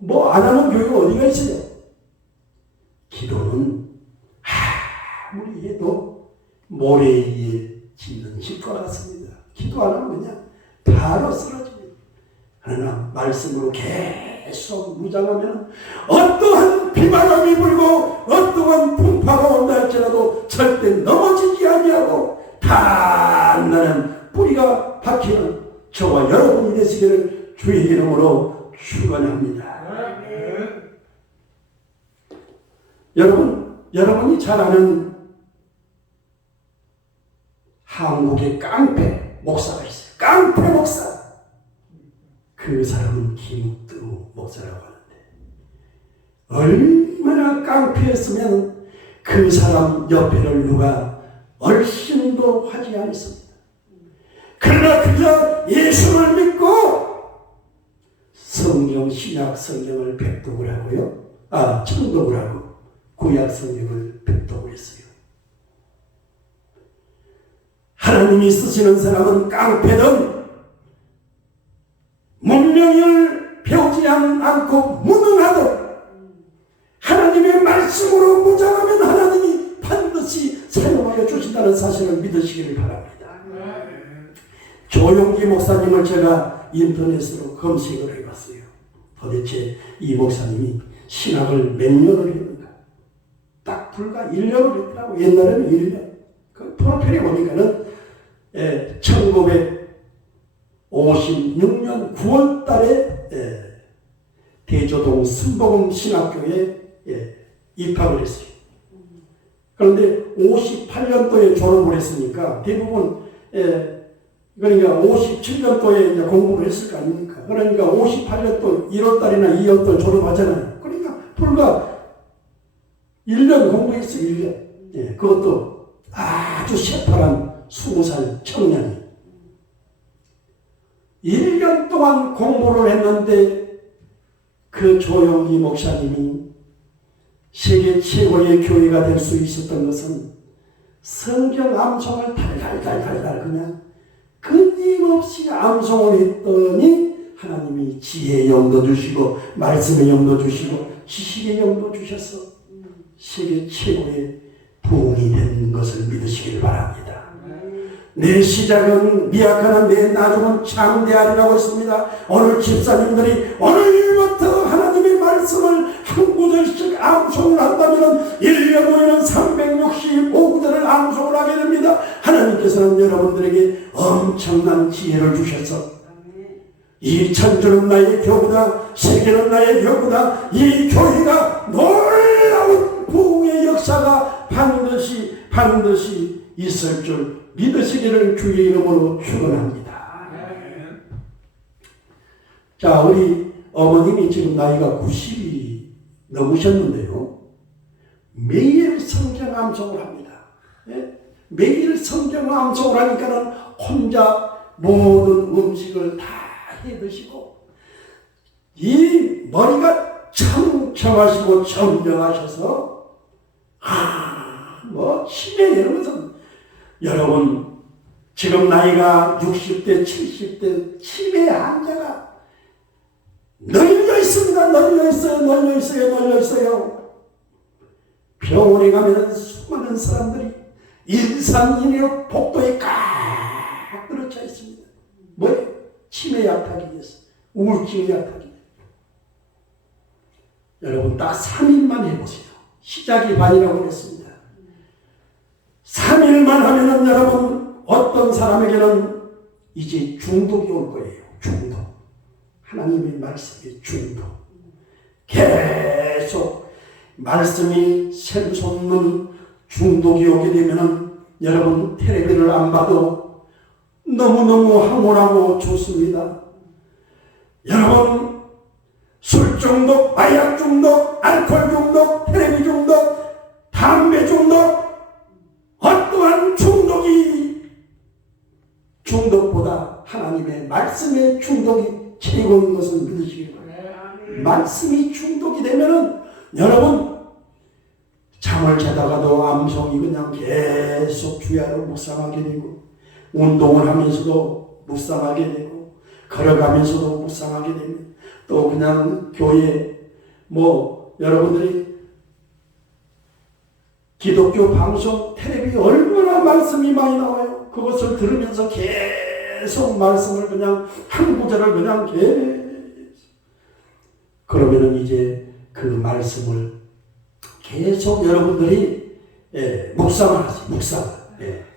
뭐 안 하는 교회가 어디가 있어요? 기도는 아무리 해도 모래 위에 짓는 집과 같습니다. 기도 안 하면 그냥 바로 쓰러집니다. 그러나 말씀으로 계속 무장하면 어떠한 비바람이 불고 어떠한 풍파가 온다 할지라도 절대 넘어지지 아니하고 단단한 뿌리가 박히는 저와 여러분이 되시기를 주의 이름으로 축원합니다. 여러분이 잘 아는 한국의 깡패 목사가 있어요. 깡패 목사. 그 사람은 김욱두 목사라고 하는데 얼마나 깡패였으면 그 사람 옆에를 누가 얼씬도 하지 않습니다. 그러나 그저 예수를 믿고 신약 성경을 백독을 하고요. 청독을 하고 구약 성경을 백독을 했어요. 하나님이 쓰시는 사람은 깡패든 문명을 배우지 않고 무능하든 하나님의 말씀으로 무장하면 하나님이 반드시 사용하여 주신다는 사실을 믿으시기를 바랍니다. 조용기 목사님을 제가 인터넷으로 검색을 해봤어요. 도대체 이 목사님이 신학을 몇 년을 했는가? 딱 불과 1년을 했더라고. 옛날에는 1년. 그 프로필에 보니까는 1956년 9월 달에 대조동 순복음 신학교에 입학을 했어요. 그런데 58년도에 졸업을 했으니까 대부분 그러니까 57년도에 이제 공부를 했을 거 아닙니까? 그러니까 58년도 1월달이나 2월달 졸업하잖아요. 그러니까 불과 1년 공부했어요. 1년. 그것도 아주 새파란 20살 청년이 1년 동안 공부를 했는데 그 조용기 목사님이 세계 최고의 교회가 될 수 있었던 것은 성경 암송을 달달달달 그냥 끊임없이 암송을 했더니 하나님이 지혜의 영도 주시고 말씀의 영도 주시고 지식의 영도 주셔서 세계 최고의 부흥이 된 것을 믿으시길 바랍니다. 내 시작은 미약하나 내 나중은 창대하리라고 했습니다. 오늘 집사님들이 오늘부터 하나님의 말씀을 한 구절씩 암송을 한다면 1년 후에는 365구절을 암송을 하게 됩니다. 하나님께서는 여러분들에게 엄청난 지혜를 주셔서 이 천주는 나의 교구다, 세계는 나의 교구다, 이 교회가 놀라운 부흥의 역사가 반드시 있을 줄 믿으시기를 주의 이름으로 축원합니다. 자, 우리 어머님이 지금 나이가 90이 넘으셨는데요. 매일 성경 암송을 합니다. 매일 성경 암송을 하니까는 혼자 모든 음식을 다 해 드시고 이 머리가 청청하시고 청정하셔서 치매 이런 것은 여러분 지금 나이가 60대 70대 치매 환자가 널려 있습니다. 널려 있어요. 병원에 가면 수많은 사람들이 일산인의 복도에 꽉 들어차 있습니다. 뭐예요? 치매 약하기 위해서, 우울증 약하기 위해서. 여러분 딱 3일만 해보세요. 시작이 반이라고 했습니다. 3일만 하면은 여러분 어떤 사람에게는 이제 중독이 올 거예요. 중독. 하나님의 말씀의 중독. 계속 말씀이 샘솟는 중독이 오게 되면은 여러분 텔레비를 안 봐도 너무너무 황홀하고 좋습니다. 여러분 술 중독, 마약 중독, 알코올 중독, 텔레비 중독, 담배 중독, 어떠한 중독보다 하나님의 말씀의 중독이 최고인 것을 믿으시기 바랍니다. 말씀이 중독이 되면은 여러분 잠을 자다가도 암송이 그냥 계속 주야로 묵상하게 되고 운동을 하면서도 묵상하게 되고 걸어가면서도 묵상하게 됩니다. 또 그냥 교회 여러분들이 기독교 방송 텔레비 얼마나 말씀이 많이 나와요. 그것을 들으면서 계속 말씀을 그냥 한 구절을 그냥 계속 그러면은 이제 그 말씀을 계속 여러분들이 묵상을 하세요. 묵상.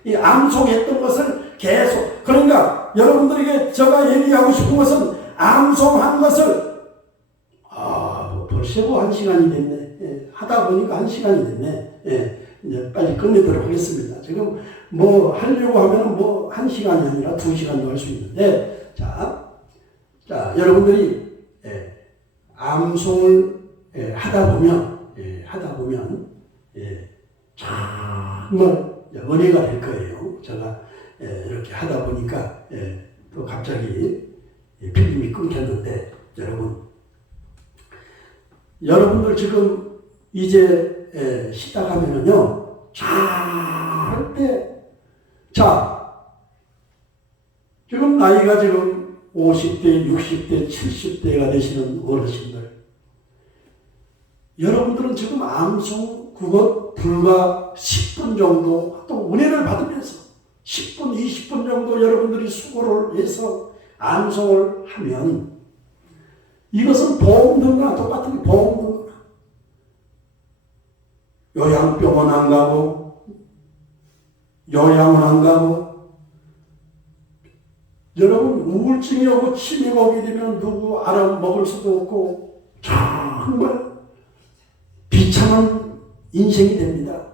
이 암송했던 것을 계속 그러니까 여러분들에게 제가 얘기하고 싶은 것은 암송한 것을 벌써 뭐 1시간이 됐네. 하다 보니까 1시간이 됐네. 이제 빨리 끝내도록 하겠습니다. 지금 뭐 하려고 하면 뭐 1시간이 아니라 2시간도 할 수 있는데 자 여러분들이 암송을 하다 보면 정말 은혜가 될 거예요. 제가 이렇게 하다 보니까 또 갑자기 필름이 끊겼는데 여러분들 지금 이제 시작하면은요 지금 나이가 지금 50대, 60대, 70대가 되시는 어르신들 여러분들은 지금 암송 그것 불과 10분 정도 또 은혜를 받으면서 10분, 20분 정도 여러분들이 수고를 해서 암송을 하면 이것은 보험 등과 똑같은 보험 등과 요양병원 안 가고 요양원 안 가고 여러분 우울증이 오고 치매가 오게 되면 누구 알아먹을 수도 없고 정말 비참한 인생이 됩니다.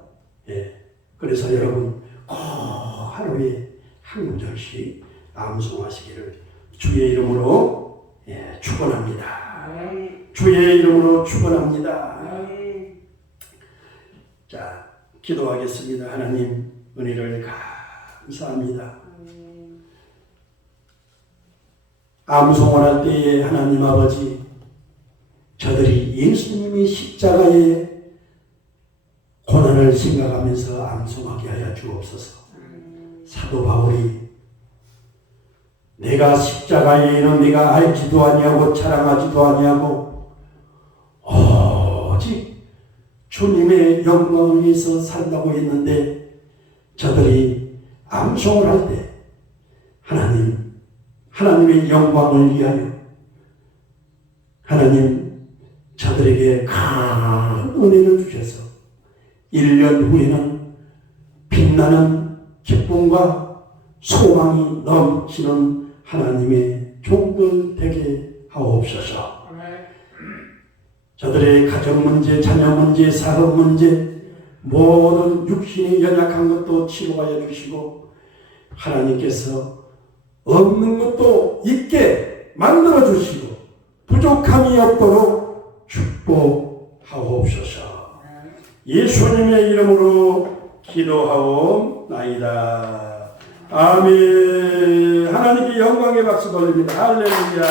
그래서 여러분 꼭 하루에 한 구절씩 암송하시기를 주의 이름으로 축원합니다. 주의 이름으로 축원합니다. 자, 기도하겠습니다. 하나님 은혜를 감사합니다. 암송을 할 때에 하나님 아버지 저들이 예수님이 십자가의 고난을 생각하면서 암송하게 하여 주옵소서. 사도 바울이 내가 십자가에 있는 내가 알지도 아니하고 자랑하지도 아니하고 오직 주님의 영광을 위해서 산다고 했는데 저들이 암송을 할 때 하나님의 영광을 위하여 하나님 저들에게 큰 은혜를 주셔서 1년 후에는 빛나는 기쁨과 소망이 넘치는 하나님의 종들 되게 하옵소서. 저들의 가정 문제, 자녀 문제, 사업 문제 모든 육신이 연약한 것도 치료하여 주시고 하나님께서 없는 것도 있게 만들어 주시고 부족함이 없도록 축복하옵소서. 예수님의 이름으로 기도하옵나이다. 아멘. 하나님께 영광의 박수 돌립니다. 할렐루야.